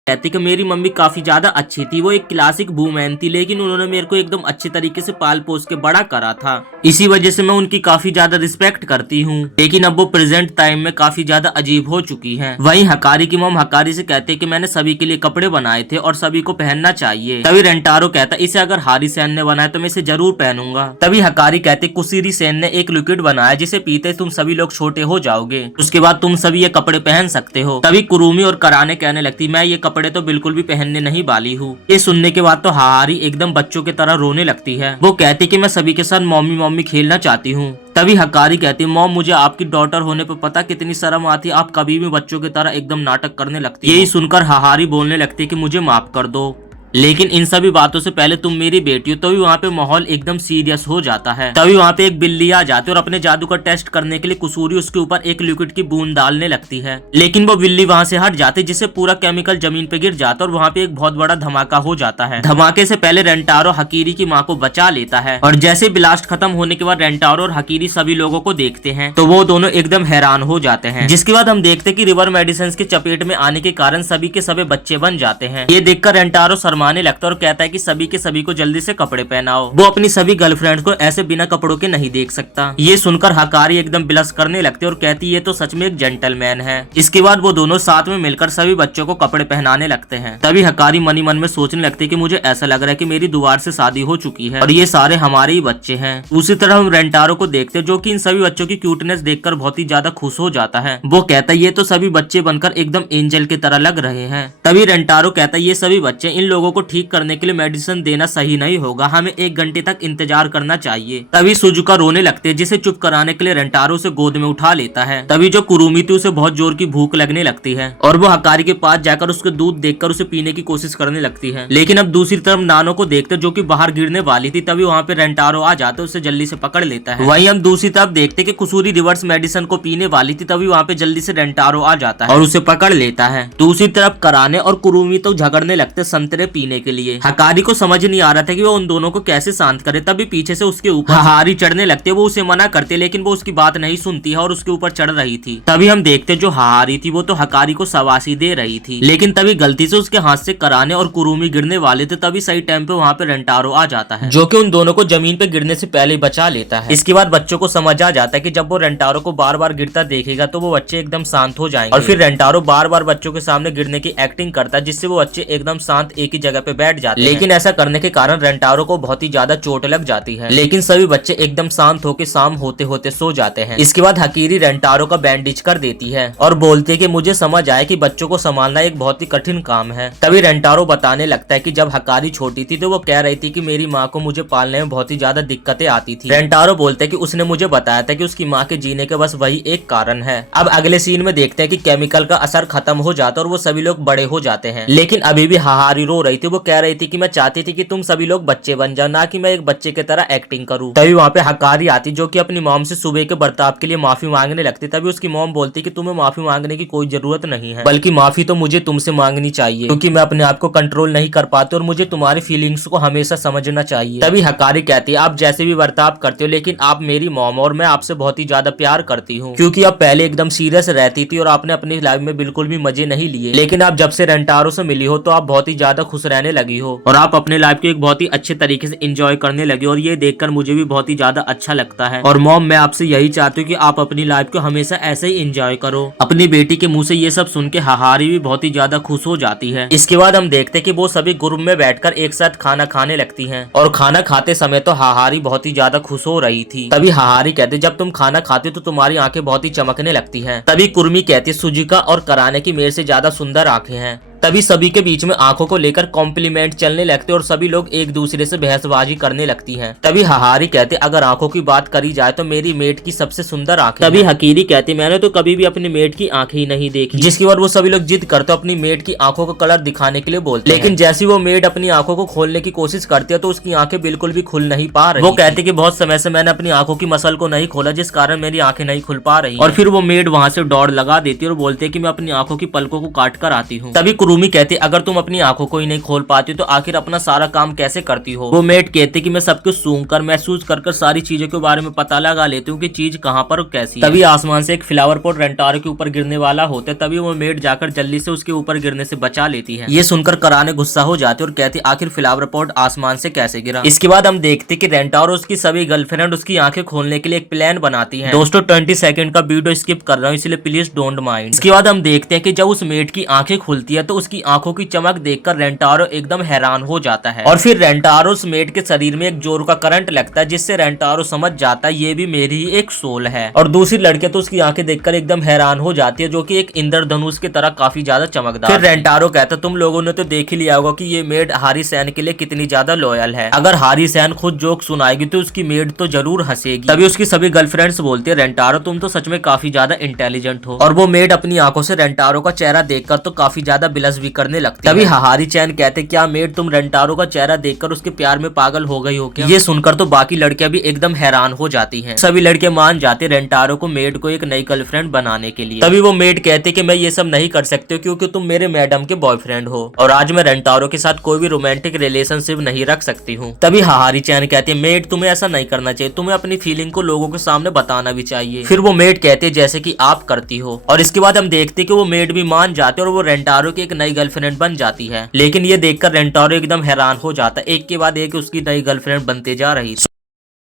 कहती कि मेरी मम्मी काफी ज्यादा अच्छी थी, वो एक क्लासिक वूमेन थी लेकिन उन्होंने मेरे को एकदम अच्छे तरीके से पाल पोस के बड़ा करा था, इसी वजह से मैं उनकी काफी ज्यादा रिस्पेक्ट करती हूँ। लेकिन अब वो प्रेजेंट टाइम में काफी ज्यादा अजीब हो चुकी हैं। वहीं हकारी की मॉम हकारी से कहते कि मैंने सभी के लिए कपड़े बनाए थे और सभी को पहनना चाहिए। तभी रेंटारो कहता इसे अगर हारी सेन ने बनाया तो मैं इसे जरूर पहनूंगा। तभी हकारी कहते कुसीरी सेन ने एक लिक्विड बनाया जिसे पीते तुम सभी लोग छोटे हो जाओगे, उसके बाद तुम सभी ये कपड़े पहन सकते हो। तभी कुरुमी और कराने कहने लगती मैं ये कपड़े तो बिल्कुल भी पहनने नहीं वाली हूँ। ये सुनने के बाद तो हाहारी एकदम बच्चों की तरह रोने लगती है। वो कहती कि मैं सभी के साथ मम्मी मम्मी खेलना चाहती हूँ। तभी हकारी कहती, मॉम मुझे आपकी डॉटर होने पर पता कितनी शर्म आती है, आप कभी भी बच्चों की तरह एकदम नाटक करने लगती है। यही सुनकर हाहारी बोलने लगती है कि मुझे माफ कर दो, लेकिन इन सभी बातों से पहले तुम मेरी बेटी हो। तभी वहाँ पे माहौल एकदम सीरियस हो जाता है। तभी वहाँ पे एक बिल्ली आ जाती है और अपने जादू का टेस्ट करने के लिए कुसूरी उसके ऊपर एक लिक्विड की बूंद डालने लगती है, लेकिन वो बिल्ली वहाँ से हट जाती है, जिससे पूरा केमिकल जमीन पे गिर जाता है और वहाँ पे एक बहुत बड़ा धमाका हो जाता है। धमाके से पहले रेंटारो हकीरी की माँ को बचा लेता है और जैसे ब्लास्ट खत्म होने के बाद रेंटारो और हकीरी सभी लोगों को देखते हैं तो वो दोनों एकदम हैरान हो जाते हैं। जिसके बाद हम देखते हैं कि रिवर मेडिसिन की चपेट में आने के कारण सभी के सभी बच्चे बन जाते हैं। ये देखकर रेंटारो शर्माने लगता है और कहता है कि सभी के सभी को जल्दी से कपड़े पहनाओ। वो अपनी सभी गर्लफ्रेंड को ऐसे बिना कपड़ों के नहीं देख सकता। ये सुनकर हकारी एकदम बिलस करने लगती है और कहती है ये तो सच में एक जेंटलमैन है। इसके बाद वो दोनों साथ में मिलकर सभी बच्चों को कपड़े पहनाने लगते हैं। तभी हकारी मनी मन में सोचने लगती है कि मुझे ऐसा लग रहा है कि मेरी दोबारा से शादी हो चुकी है और ये सारे हमारे ही बच्चे हैं। उसी तरह हम रेंटारो को देखते हैं जो कि इन सभी बच्चों की क्यूटनेस देखकर बहुत ही ज्यादा खुश हो जाता है। वो कहता है ये तो सभी बच्चे बनकर एकदम एंजल की तरह लग रहे हैं। तभी रेंटारो कहता है ये सभी बच्चे, इन लोगों को ठीक करने के लिए मेडिसिन देना सही नहीं होगा, हमें 1 घंटे तक इंतजार करना चाहिए। तभी सुजुका रोने लगते हैं, जिसे चुप कराने के लिए रेंटारो से गोद में उठा लेता है। तभी जो कुरुमी थी उसे बहुत जोर की भूख लगने लगती है और वो हकारी के पास जाकर उसके दूध देखकर उसे पीने की कोशिश करने लगती है। लेकिन अब दूसरी तरफ नानो को देखते जो कि बाहर गिरने वाली थी, तभी वहाँ पे रेंटारो आ जाता है, उसे जल्दी से पकड़ लेता है। वहीं हम दूसरी तरफ देखते कि कुसूरी रिवर्स मेडिसिन को पीने वाली थी, तभी वहाँ पे जल्दी से रेंटारो आ जाता है और उसे पकड़ लेता है। दूसरी तरफ कराने और कुरुमी तो झगड़ने लगते संतरे पीने के लिए। हकारी को समझ नहीं आ रहा था कि वो उन दोनों को कैसे शांत करे। तभी पीछे से उसके ऊपर हाहारी चढ़ने लगते, वो उसे मना करते लेकिन वो उसकी बात नहीं सुनती है और उसके ऊपर चढ़ रही थी। तभी हम देखते जो हाहारी थी वो तो हकारी को शाबाशी दे रही थी, लेकिन तभी गलती से उसके हाथ से कराने और कुरुमी गिरने वाले थे। तभी सही टाइम पे वहाँ पे रेंटारो आ जाता है जो कि उन दोनों को जमीन पे गिरने से पहले बचा लेता है। इसके बाद बच्चों को समझ आ जाता है कि जब वो रेंटारो को बार बार गिरता देखेगा तो वो बच्चे एकदम शांत हो जाएंगे और फिर रेंटारो बार बार बच्चों के सामने गिरने की एक्टिंग करता है, जिससे वो बच्चे एकदम शांत एक ही जगह पे बैठ जाते हैं। लेकिन ऐसा करने के कारण रेंटारो को बहुत ही ज्यादा चोट लग जाती है, लेकिन सभी बच्चे एकदम शांत होकर शाम होते होते सो जाते हैं। इसके बाद हकीरी रेंटारो का बैंडेज कर देती है और बोलती है कि मुझे समझ आया कि बच्चों को संभालना एक बहुत ही कठिन काम है। तभी रेंटारो बताने लगता है कि जब हकारी छोटी थी तो वो कह रही थी कि मेरी माँ को मुझे पालने में बहुत ही ज्यादा दिक्कतें आती थी। रेंटारो बोलते हैं कि उसने मुझे बताया था कि उसकी माँ के जीने के बस वही एक कारण है। अब अगले सीन में देखते हैं कि केमिकल का असर खत्म हो जाता है और वो सभी लोग बड़े हो जाते हैं। लेकिन अभी भी हाहारी रो रही थी। वो कह रही थी कि मैं चाहती थी कि तुम सभी लोग बच्चे बन जाओ, ना कि मैं एक बच्चे की तरह एक्टिंग करूं। तभी वहाँ पे हकारी आती जो कि अपनी मॉम से सुबह के बर्ताव के लिए माफी मांगने लगती। तभी उसकी मॉम बोलती कि तुम्हें माफी मांगने की कोई जरूरत नहीं है, बल्कि माफी तो मुझे तुमसे मांगनी चाहिए क्योंकि मैं अपने आप को कंट्रोल नहीं कर पाती और मुझे तुम्हारी फीलिंग्स को हमेशा समझना चाहिए। तभी हकारी कहती है आप जैसे भी बर्ताव करते हो लेकिन आप मेरी मॉम और मैं आपसे बहुत ही ज्यादा प्यार करती हूँ, क्योंकि आप पहले एकदम सीरियस रहती थी और आपने अपनी लाइफ में बिल्कुल भी मजे नहीं लिए, लेकिन आप जब से रेंटारो से मिली हो तो आप बहुत ही ज्यादा खुश रहने लगी हो और आप अपने लाइफ को एक बहुत ही अच्छे तरीके से एंजॉय करने लगे और ये देखकर मुझे भी बहुत ही ज्यादा अच्छा लगता है। और मॉम मैं आपसे यही चाहती हूँ कि आप अपनी लाइफ को हमेशा ऐसे ही एंजॉय करो। अपनी बेटी के मुंह से ये सब सुन के हाहारी भी बहुत ही ज्यादा खुश हो जाती है। इसके बाद हम देखते हैं कि वो सभी ग्रुप में बैठकर एक साथ खाना खाने लगती हैं और खाना खाते समय तो हाहारी बहुत ही ज्यादा खुश हो रही थी। तभी हाहारी कहते जब तुम खाना खाते तो तुम्हारी आंखें बहुत ही चमकने लगती हैं। तभी कुर्मी कहती सुजुका और कराने की मेरे से ज्यादा सुंदर आंखें हैं। तभी सभी के बीच में आंखों को लेकर कॉम्प्लीमेंट चलने लगते और सभी लोग एक दूसरे से बहसबाजी करने लगती हैं। तभी हाहारी कहते अगर आंखों की बात करी जाए तो मेरी मेट की सबसे सुंदर आंखें। तभी हकीरी कहती मैंने तो कभी भी अपनी मेट की आंखें ही नहीं देखी। जिसके बाद वो सभी लोग जिद करते अपनी मेट की आंखों का कलर दिखाने के लिए बोलते, लेकिन जैसी वो मेट अपनी आंखों को खोलने की कोशिश करती है तो उसकी आंखें बिल्कुल भी खुल नहीं पा रही। वो कहती कि बहुत समय से मैंने अपनी आंखों की मसल को नहीं खोला जिस कारण मेरी आंखें नहीं खुल पा रही। और फिर वो मेड वहाँ से दौड़ लगा देती है और बोलते कि मैं अपनी आंखों की पलकों को काट कर आती हूँ। तभी कुरुमी कहती अगर तुम अपनी आंखों को ही नहीं खोल पाती तो आखिर अपना सारा काम कैसे करती हो। वो मेट कहते कि मैं सब कुछ सूंघ कर महसूस कर सारी चीजों के बारे में पता लगा लेती हूँ कि चीज कहाँ पर और कैसी है। तभी आसमान से एक फ्लावर पॉट रेंटारो के ऊपर गिरने वाला होता है। तभी वो मेट जाकर जल्दी से उसके ऊपर गिरने से बचा लेती है। ये सुनकर कराने गुस्सा हो जाती है और कहती आखिर फ्लावर पॉट आसमान से कैसे गिरा। इसके बाद हम देखते कि रेंटारो उसकी सभी गर्लफ्रेंड उसकी आंखें खोलने के लिए एक प्लान बनाती है। दोस्तों 20 सेकंड का वीडियो स्किप कर रहा हूँ इसलिए प्लीज डोंट माइंड। इसके बाद हम देखते हैं कि जब उस मेट की आंखें खुलती है तो उसकी आंखों की चमक देखकर रेंटारो एकदम हैरान हो जाता है और फिर रेंटारो मेड के शरीर में एक जोर का करंट लगता है, जिससे रेंटारो समझ जाता है ये भी मेरी ही एक सोल है। और दूसरी लड़के तो उसकी आंखें देखकर एकदम हैरान हो जाती है, जो कि एक इंद्रधनुष की तरह काफी ज्यादा चमकदार। फिर रेंटारो कहता है तुम लोगों ने तो देख ही लिया होगा कि ये मेड हारी सैन के लिए कितनी ज्यादा लॉयल है। अगर हारी सैन खुद जोक सुनाएगी तो उसकी मेड तो जरूर हंसेगी। तभी उसकी सभी गर्लफ्रेंड्स बोलती है रेंटारो तुम तो सच में काफी ज्यादा इंटेलिजेंट हो। और वो मेड अपनी आंखों से रेंटारो का चेहरा देखकर तो काफी ज्यादा बिलस भी करने लगती है। तभी हारी सैन कहते क्या मेड तुम रेंटारो का चेहरा देखकर उसके प्यार में पागल हो गई हो क्या? ये सुनकर तो बाकी लड़कियां भी एकदम हैरान हो जाती हैं। सभी लड़के मान जाते रेंटारो को मेड को एक नई गर्लफ्रेंड बनाने के लिए। तभी वो मेड कहते कि मैं ये सब नहीं कर सकती क्योंकि तुम मेरे मैडम के बॉयफ्रेंड हो और आज मैं रेंटारो के साथ कोई भी रोमांटिक रिलेशनशिप नहीं रख सकती हूँ। तभी हारी चैन कहती है मेड तुम्हें ऐसा नहीं करना चाहिए, तुम्हें अपनी फीलिंग को लोगों के सामने बताना भी चाहिए। फिर वो मेड कहते है जैसे कि आप करती हो और इसके बाद हम देखते कि वो मेड भी मान जाते और वो रेंटारो की एक नई गर्लफ्रेंड बन जाती है। लेकिन ये देखकर रेंटारो एकदम हैरान हो जाता है, एक के बाद एक उसकी नई गर्लफ्रेंड बनते जा रही।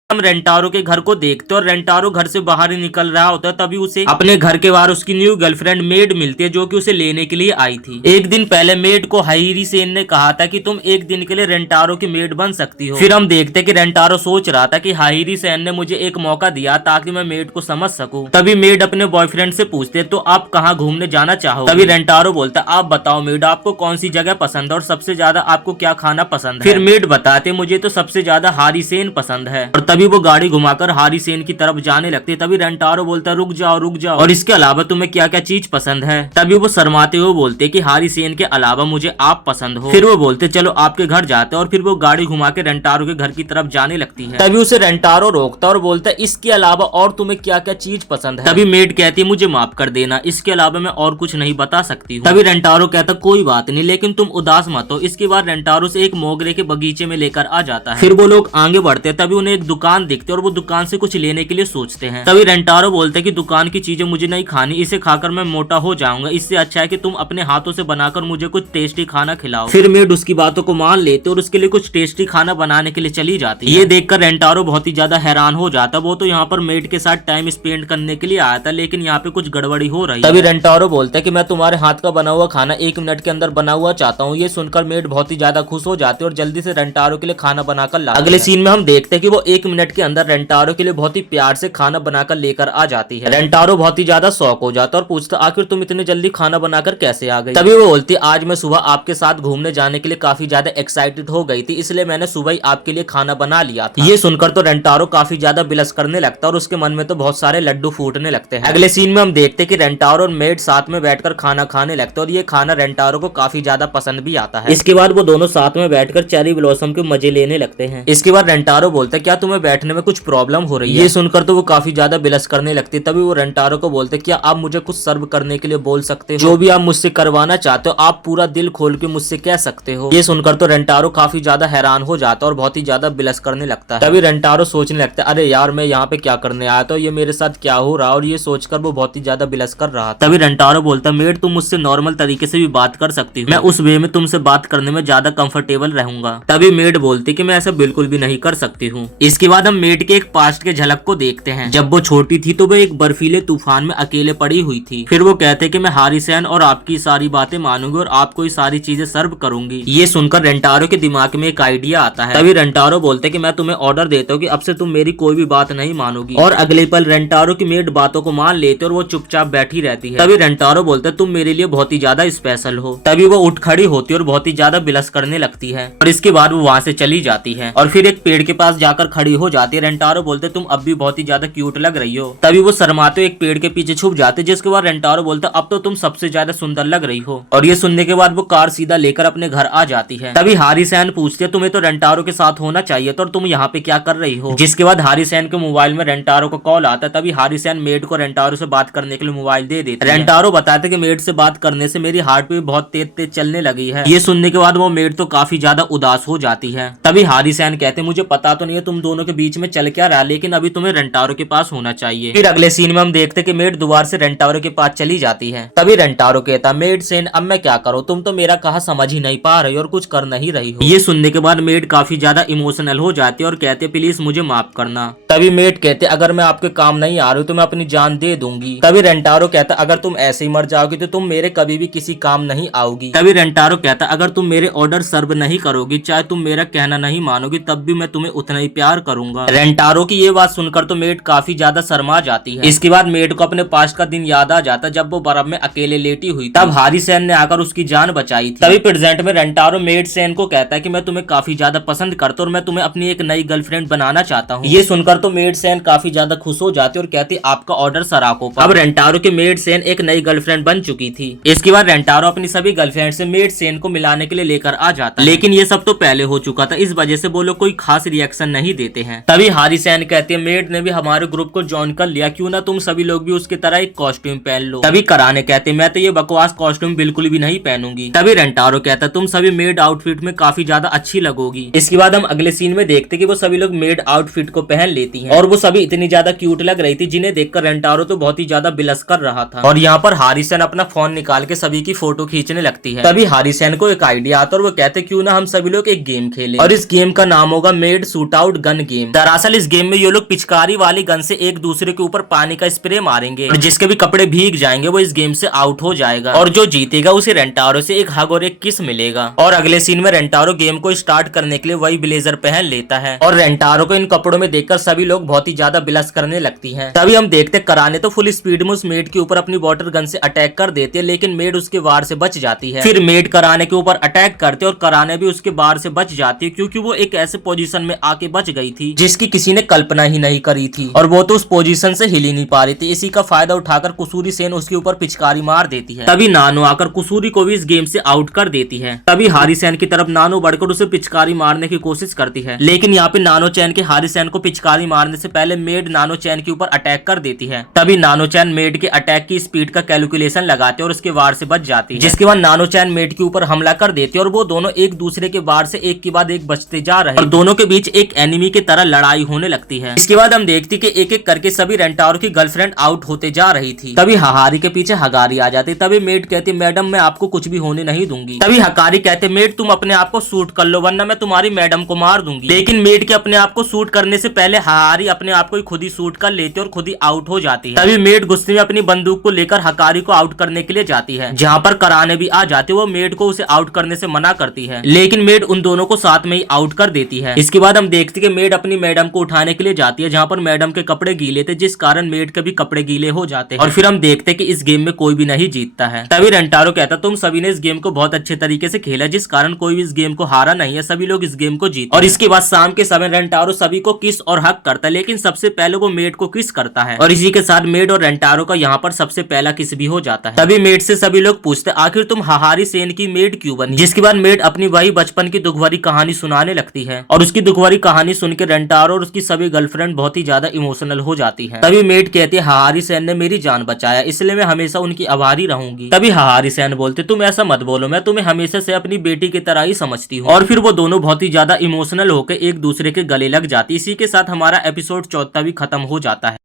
हम रेंटारो के घर को देखते और रेंटारो घर से बाहर ही निकल रहा होता है, तभी उसे अपने घर के बाहर उसकी न्यू गर्लफ्रेंड मेड मिलती है जो कि उसे लेने के लिए आई थी। एक दिन पहले मेड को हाइरी सेन ने कहा था कि तुम एक दिन के लिए रेंटारो की मेड बन सकती हो। फिर हम देखते कि रेंटारो सोच रहा था कि हाइरी सेन ने मुझे एक मौका दिया ताकि मैं मेड को समझ सकूं। तभी मेड अपने बॉयफ्रेंड से पूछते तो आप कहाँ घूमने जाना चाहो? तभी रेंटारो बोलता आप बताओ मेड आपको कौन सी जगह पसंद है और सबसे ज्यादा आपको क्या खाना पसंद है? फिर मेड बताते मुझे तो सबसे ज्यादा हारी सेन पसंद है। और तभी वो गाड़ी घुमाकर हारी सेन की तरफ जाने लगती। तभी रेंटारो बोलता रुक जाओ और इसके अलावा तुम्हें क्या क्या चीज पसंद है? तभी वो शर्माते हुए बोलते कि हारी सेन के अलावा मुझे आप पसंद हो। फिर वो बोलते चलो आपके घर जाते और फिर वो गाड़ी घुमा के रेंटारो के घर की तरफ जाने लगती है। तभी उसे रेंटारो रोकता और बोलता इसके अलावा और तुम्हें क्या क्या चीज पसंद है? तभी मेड कहती मुझे माफ कर देना, इसके अलावा मैं और कुछ नहीं बता सकती हूँ। तभी रेंटारो कहता कोई बात नहीं लेकिन तुम उदास मत हो। इसके बाद रेंटारो से एक मोगरे के बगीचे में लेकर आ जाता है। फिर वो लोग आगे बढ़ते हैं, तभी उन्हें एक दुकान दिखती और वो दुकान से कुछ लेने के लिए सोचते हैं। तभी रेंटारो बोलते हैं कि दुकान की चीजें मुझे नहीं खानी, इसे खाकर मैं मोटा हो जाऊंगा, इससे अच्छा है कि तुम अपने हाथों से बनाकर मुझे कुछ टेस्टी खाना खिलाओ। फिर मेड उसकी बातों को मान लेते और उसके लिए कुछ टेस्टी खाना बनाने के लिए चली जाती है। ये देखकर रेंटारो बहुत ही ज्यादा हैरान हो जाता। वो तो यहाँ पर मेड के साथ टाइम स्पेंड करने के लिए आया था लेकिन यहाँ पे कुछ गड़बड़ी हो रही है। तभी रेंटारो बोलता है कि मैं तुम्हारे हाथ का बना हुआ खाना 1 मिनट के अंदर बना हुआ चाहता हूँ। ये सुनकर मेड बहुत ही ज्यादा खुश हो जाती है और जल्दी से रेंटारो के लिए खाना बनाकर लाती है। अगले सीन में हम देखते हैं कि वो 1 मिनट के अंदर रेंटारो के लिए बहुत ही प्यार से खाना बनाकर लेकर आ जाती है। रेंटारो बहुत ही ज्यादा शौक हो जाता और पूछता आखिर तुम इतने जल्दी खाना बनाकर कैसे आ गई? तभी वो बोलती आज मैं सुबह आपके साथ घूमने जाने के लिए काफी ज्यादा एक्साइटेड हो गई थी, इसलिए मैंने सुबह ही आपके लिए खाना बना लिया था। ये सुनकर तो रेंटारो काफी ज्यादा बिलस करने लगता और उसके मन में तो बहुत सारे लड्डू फूटने लगते हैं। अगले सीन में हम देखते कि रेंटारो और मेड साथ में बैठकर खाना खाने लगते और ये खाना रेंटारो को काफी ज्यादा पसंद भी आता है। इसके बाद वो दोनों साथ में बैठकर चेरी ब्लॉसम के मजे लेने लगते हैं। इसके बाद रेंटारो बोलता है क्या तुम्हें बैठने में कुछ प्रॉब्लम हो रही है? ये सुनकर तो वो काफी ज्यादा बिलस करने लगती है। तभी वो रेंटारो को बोलते क्या आप मुझे कुछ सर्व करने के लिए बोल सकते हो? जो भी आप मुझसे करवाना चाहते हो आप पूरा दिल खोल के मुझसे कह सकते हो। ये सुनकर तो रेंटारो काफी ज्यादा हैरान हो जाता और बहुत ही ज्यादा बिलस करने लगता है। तभी रेंटारो सोचने लगता है अरे यार मैं यहाँ पे क्या करने आया था, ये मेरे साथ क्या हो रहा, और ये सोचकर वो बहुत ही ज्यादा बिलस कर रहा। तभी रेंटारो बोलता मेड तुम मुझसे नॉर्मल तरीके से भी बात कर सकती हो, मैं उस वे में तुमसे बात करने में ज्यादा कंफर्टेबल रहूंगा। तभी मेड बोलती कि मैं ऐसा बिल्कुल भी नहीं कर सकती हूँ। इसके बाद हम मेड के एक पास्ट के झलक को देखते हैं। जब वो छोटी थी तो वो एक बर्फीले तूफान में अकेले पड़ी हुई थी। फिर वो कहते कि मैं हारी सैन और आपकी सारी बातें मानूंगी और आपको ये सारी चीजें सर्व करूंगी। ये सुनकर रेंटारो के दिमाग में एक आइडिया आता है। तभी रेंटारो बोलते कि मैं तुम्हें ऑर्डर देता हूँ कि अब से तुम मेरी कोई भी बात नहीं मानोगी। और अगले पल रेंटारो की मेड बातों को मान लेते और वो चुपचाप बैठी रहती है। तभी रेंटारो बोलते तुम मेरे लिए बहुत ही ज्यादा स्पेशल हो। तभी वो उठ खड़ी होती है और बहुत ही ज्यादा बिलस करने लगती है और इसके बाद वो वहाँ से चली जाती है और फिर एक पेड़ के पास जाकर खड़ी हो जाती है। रेंटारो बोलते तुम अब भी बहुत ही ज्यादा क्यूट लग रही हो। तभी वो शर्माते एक पेड़ के पीछे छुप जाते, जिसके बाद रेंटारो बोलता अब तो तुम सबसे ज्यादा सुंदर लग रही हो। और ये सुनने के बाद वो कार सीधा लेकर अपने घर आ जाती है। तभी हारी सैन पूछते तुम्हें तो रेंटारो के साथ होना चाहिए तो तुम यहाँ पे क्या कर रही हो? जिसके बाद हारी सैन के मोबाइल में रेंटारो का कॉल आता है। तभी हारी सैन मेड को रेंटारो से बात करने के लिए मोबाइल दे देते हैं। रेंटारो बताते कि मेड से बात करने से मेरी हार्ट भी बहुत तेज तेज चलने लगी है। ये सुनने के बाद वो मेड तो काफी ज्यादा उदास हो जाती है। तभी हारी सैन कहते मुझे पता तो नहीं है तुम दोनों के के बीच में चल क्या रहा, लेकिन अभी तुम्हें रेंटारो के पास होना चाहिए। फिर अगले सीन में हम देखते कि मेड दोबारा से रेंटारो के पास चली जाती है। तभी रेंटारो कहता, मेड सेन अब मैं क्या करूं, तुम तो मेरा कहा समझ ही नहीं पा रही और कुछ कर नहीं रही हो। ये सुनने के बाद मेड काफी ज्यादा इमोशनल हो जाती है और कहते प्लीज मुझे माफ करना। तभी मेड कहते अगर मैं आपके काम नहीं आ रही तो मैं अपनी जान दे दूंगी। तभी रेंटारो कहता अगर तुम ऐसे ही मर जाओगी तो तुम मेरे कभी भी किसी काम नहीं आओगी। तभी रेंटारो कहता अगर तुम मेरे ऑर्डर सर्व नहीं करोगी, चाहे तुम मेरा कहना नहीं मानोगी, तब भी मैं तुम्हें उतना ही प्यार करूंगा। रेंटारो की ये बात सुनकर तो मेड काफी ज्यादा शर्मा जाती है। इसके बाद मेड को अपने पास्ट का दिन याद आ जाता जब वो बर्फ में अकेले लेटी हुई। तब हारी सेन ने आकर उसकी जान बचाई थी। तभी प्रेजेंट में रेंटारो मेड सेन को कहता है कि मैं तुम्हें काफी ज्यादा पसंद करता हूँ और मैं तुम्हें अपनी एक नई गर्लफ्रेंड बनाना चाहता हूँ। ये सुनकर तो मेड सेन काफी ज्यादा खुश हो जाती और कहती आपका ऑर्डर सराखों पर। अब रेंटारो की मेड सेन एक नई गर्लफ्रेंड बन चुकी थी। इसके बाद रेंटारो अपनी सभी गर्लफ्रेंड से मेड सेन को मिलाने के लिए लेकर आ जाता है। लेकिन ये सब तो पहले हो चुका था, इस वजह से वो लोग कोई खास रिएक्शन नहीं देते हैं। तभी हारी सेन कहती है मेड ने भी हमारे ग्रुप को ज्वाइन कर लिया, क्यों ना तुम सभी लोग भी उसकी तरह एक कॉस्ट्यूम पहन लो। तभी कराने कहते मैं तो ये बकवास कॉस्ट्यूम बिल्कुल भी नहीं पहनूंगी। तभी रेंटारो कहता तुम सभी मेड आउटफिट में काफी ज्यादा अच्छी लगोगी। इसके बाद हम अगले सीन में देखते कि वो सभी लोग मेड आउटफिट को पहन लेती हैं और वो सभी इतनी ज्यादा क्यूट लग रही थी जिन्हें देखकर रेंटारो तो बहुत ही ज्यादा बिलस कर रहा था। और यहाँ पर हारी सेन अपना फोन निकाल के सभी की फोटो खींचने लगती है। तभी हारी सेन को एक आइडिया आता और वो कहते क्यों ना हम सभी लोग एक गेम खेलें और इस गेम का नाम होगा made shoot out gun game. दरअसल इस गेम में ये लोग पिचकारी वाली गन से एक दूसरे के ऊपर पानी का स्प्रे मारेंगे और जिसके भी कपड़े भीग जाएंगे वो इस गेम से आउट हो जाएगा और जो जीतेगा उसे रेंटारो से एक हग और एक किस मिलेगा। और अगले सीन में रेंटारो गेम को स्टार्ट करने के लिए वही ब्लेजर पहन लेता है और रेंटारो को इन कपड़ों में देखकर सभी लोग बहुत ही ज्यादा बिलस करने लगती हैं। तभी हम देखते कराने तो फुल स्पीड में उस मेड के ऊपर अपनी वाटर गन से अटैक कर देती है, लेकिन मेड उसके वार से बच जाती है। फिर मेड कराने के ऊपर अटैक करते और कराने भी उसके वार से बच जाती है, क्योंकि वो एक ऐसे पोजीशन में आके बच गई थी जिसकी किसी ने कल्पना ही नहीं करी थी और वो तो उस पोजीशन से हिल ही नहीं पा रही थी। इसी का फायदा उठाकर कुसूरी सेन उसके ऊपर पिचकारी मार देती है। तभी नानो आकर कुसूरी को भी इस गेम से आउट कर देती है। तभी हारी सेन की तरफ नानो बढ़कर उसे पिचकारी मारने की कोशिश करती है, लेकिन यहाँ पे नानो चैन के हारी सेन को पिचकारी मारने से पहले मेड नानो चैन के ऊपर अटैक कर देती है। तभी नानो चैन मेड के अटैक की स्पीड का कैलकुलेशन लगाते और उसके वार से बच जाती है, जिसके बाद नानो चैन मेड के ऊपर हमला कर देती है और वो दोनों एक दूसरे के वार से एक के बाद एक बचते जा रहे हैं और दोनों के बीच एक एनिमी की तरह लड़ाई होने लगती है। इसके बाद हम देखते कि एक एक करके सभी रेंटारो की गर्लफ्रेंड आउट होते जा रही थी। तभी हहारी के पीछे हगारी आ जाती। तभी मेड कहती मैडम मैं आपको कुछ भी होने नहीं दूंगी। तभी हकारी कहते मेड तुम अपने आप को शूट कर लो वरना मैं तुम्हारी मैडम को मार दूंगी। लेकिन मेड के अपने आप को शूट करने से पहले हहारी अपने आप को खुद ही शूट कर लेती और खुद ही आउट हो जाती है। तभी मेड गुस्से में अपनी बंदूक को लेकर हकारी को आउट करने के लिए जाती है, जहाँ पर कराने भी आ जाती है। वो मेड को उसे आउट करने से मना करती है, लेकिन मेड उन दोनों को साथ में ही आउट कर देती है। इसके बाद हम देखते कि मेड अपनी मैडम को उठाने के लिए जाती है, जहाँ पर मैडम के कपड़े गीले थे जिस कारण मेड के भी कपड़े गीले हो जाते हैं। और फिर हम देखते कि इस गेम में कोई भी नहीं जीतता है। तभी रेंटारो कहता तुम सभी ने इस गेम को बहुत अच्छे तरीके से खेला जिस कारण कोई भी इस गेम को हारा नहीं है, सभी लोग इस गेम को जीते। और इसके बाद शाम के समय रेंटारो सभी को किस और हक करता है, लेकिन सबसे पहले वो मेड को किस करता है और इसी के साथ मेड और रेंटारो का यहाँ पर सबसे पहला किस भी हो जाता है। तभी मेड से सभी लोग पूछते आखिर तुम हहारी सेन की मेड क्यों बनी, जिसके बाद मेड अपनी वही बचपन की दुख भरी कहानी सुनाने लगती है और उसकी दुख भरी कहानी सुन के रेंटारो और उसकी सभी गर्लफ्रेंड बहुत ही ज्यादा इमोशनल हो जाती है। तभी मेड कहती है हहारी सेन ने मेरी जान बचाया इसलिए मैं हमेशा उनकी आभारी रहूंगी। तभी हहारी सेन बोलते तुम ऐसा मत बोलो, मैं तुम्हें हमेशा से अपनी बेटी की तरह ही समझती हूँ। और फिर वो दोनों बहुत ही ज्यादा इमोशनल होकर एक दूसरे के गले लग जाती। इसी के साथ हमारा एपिसोड 14 भी खत्म हो जाता है।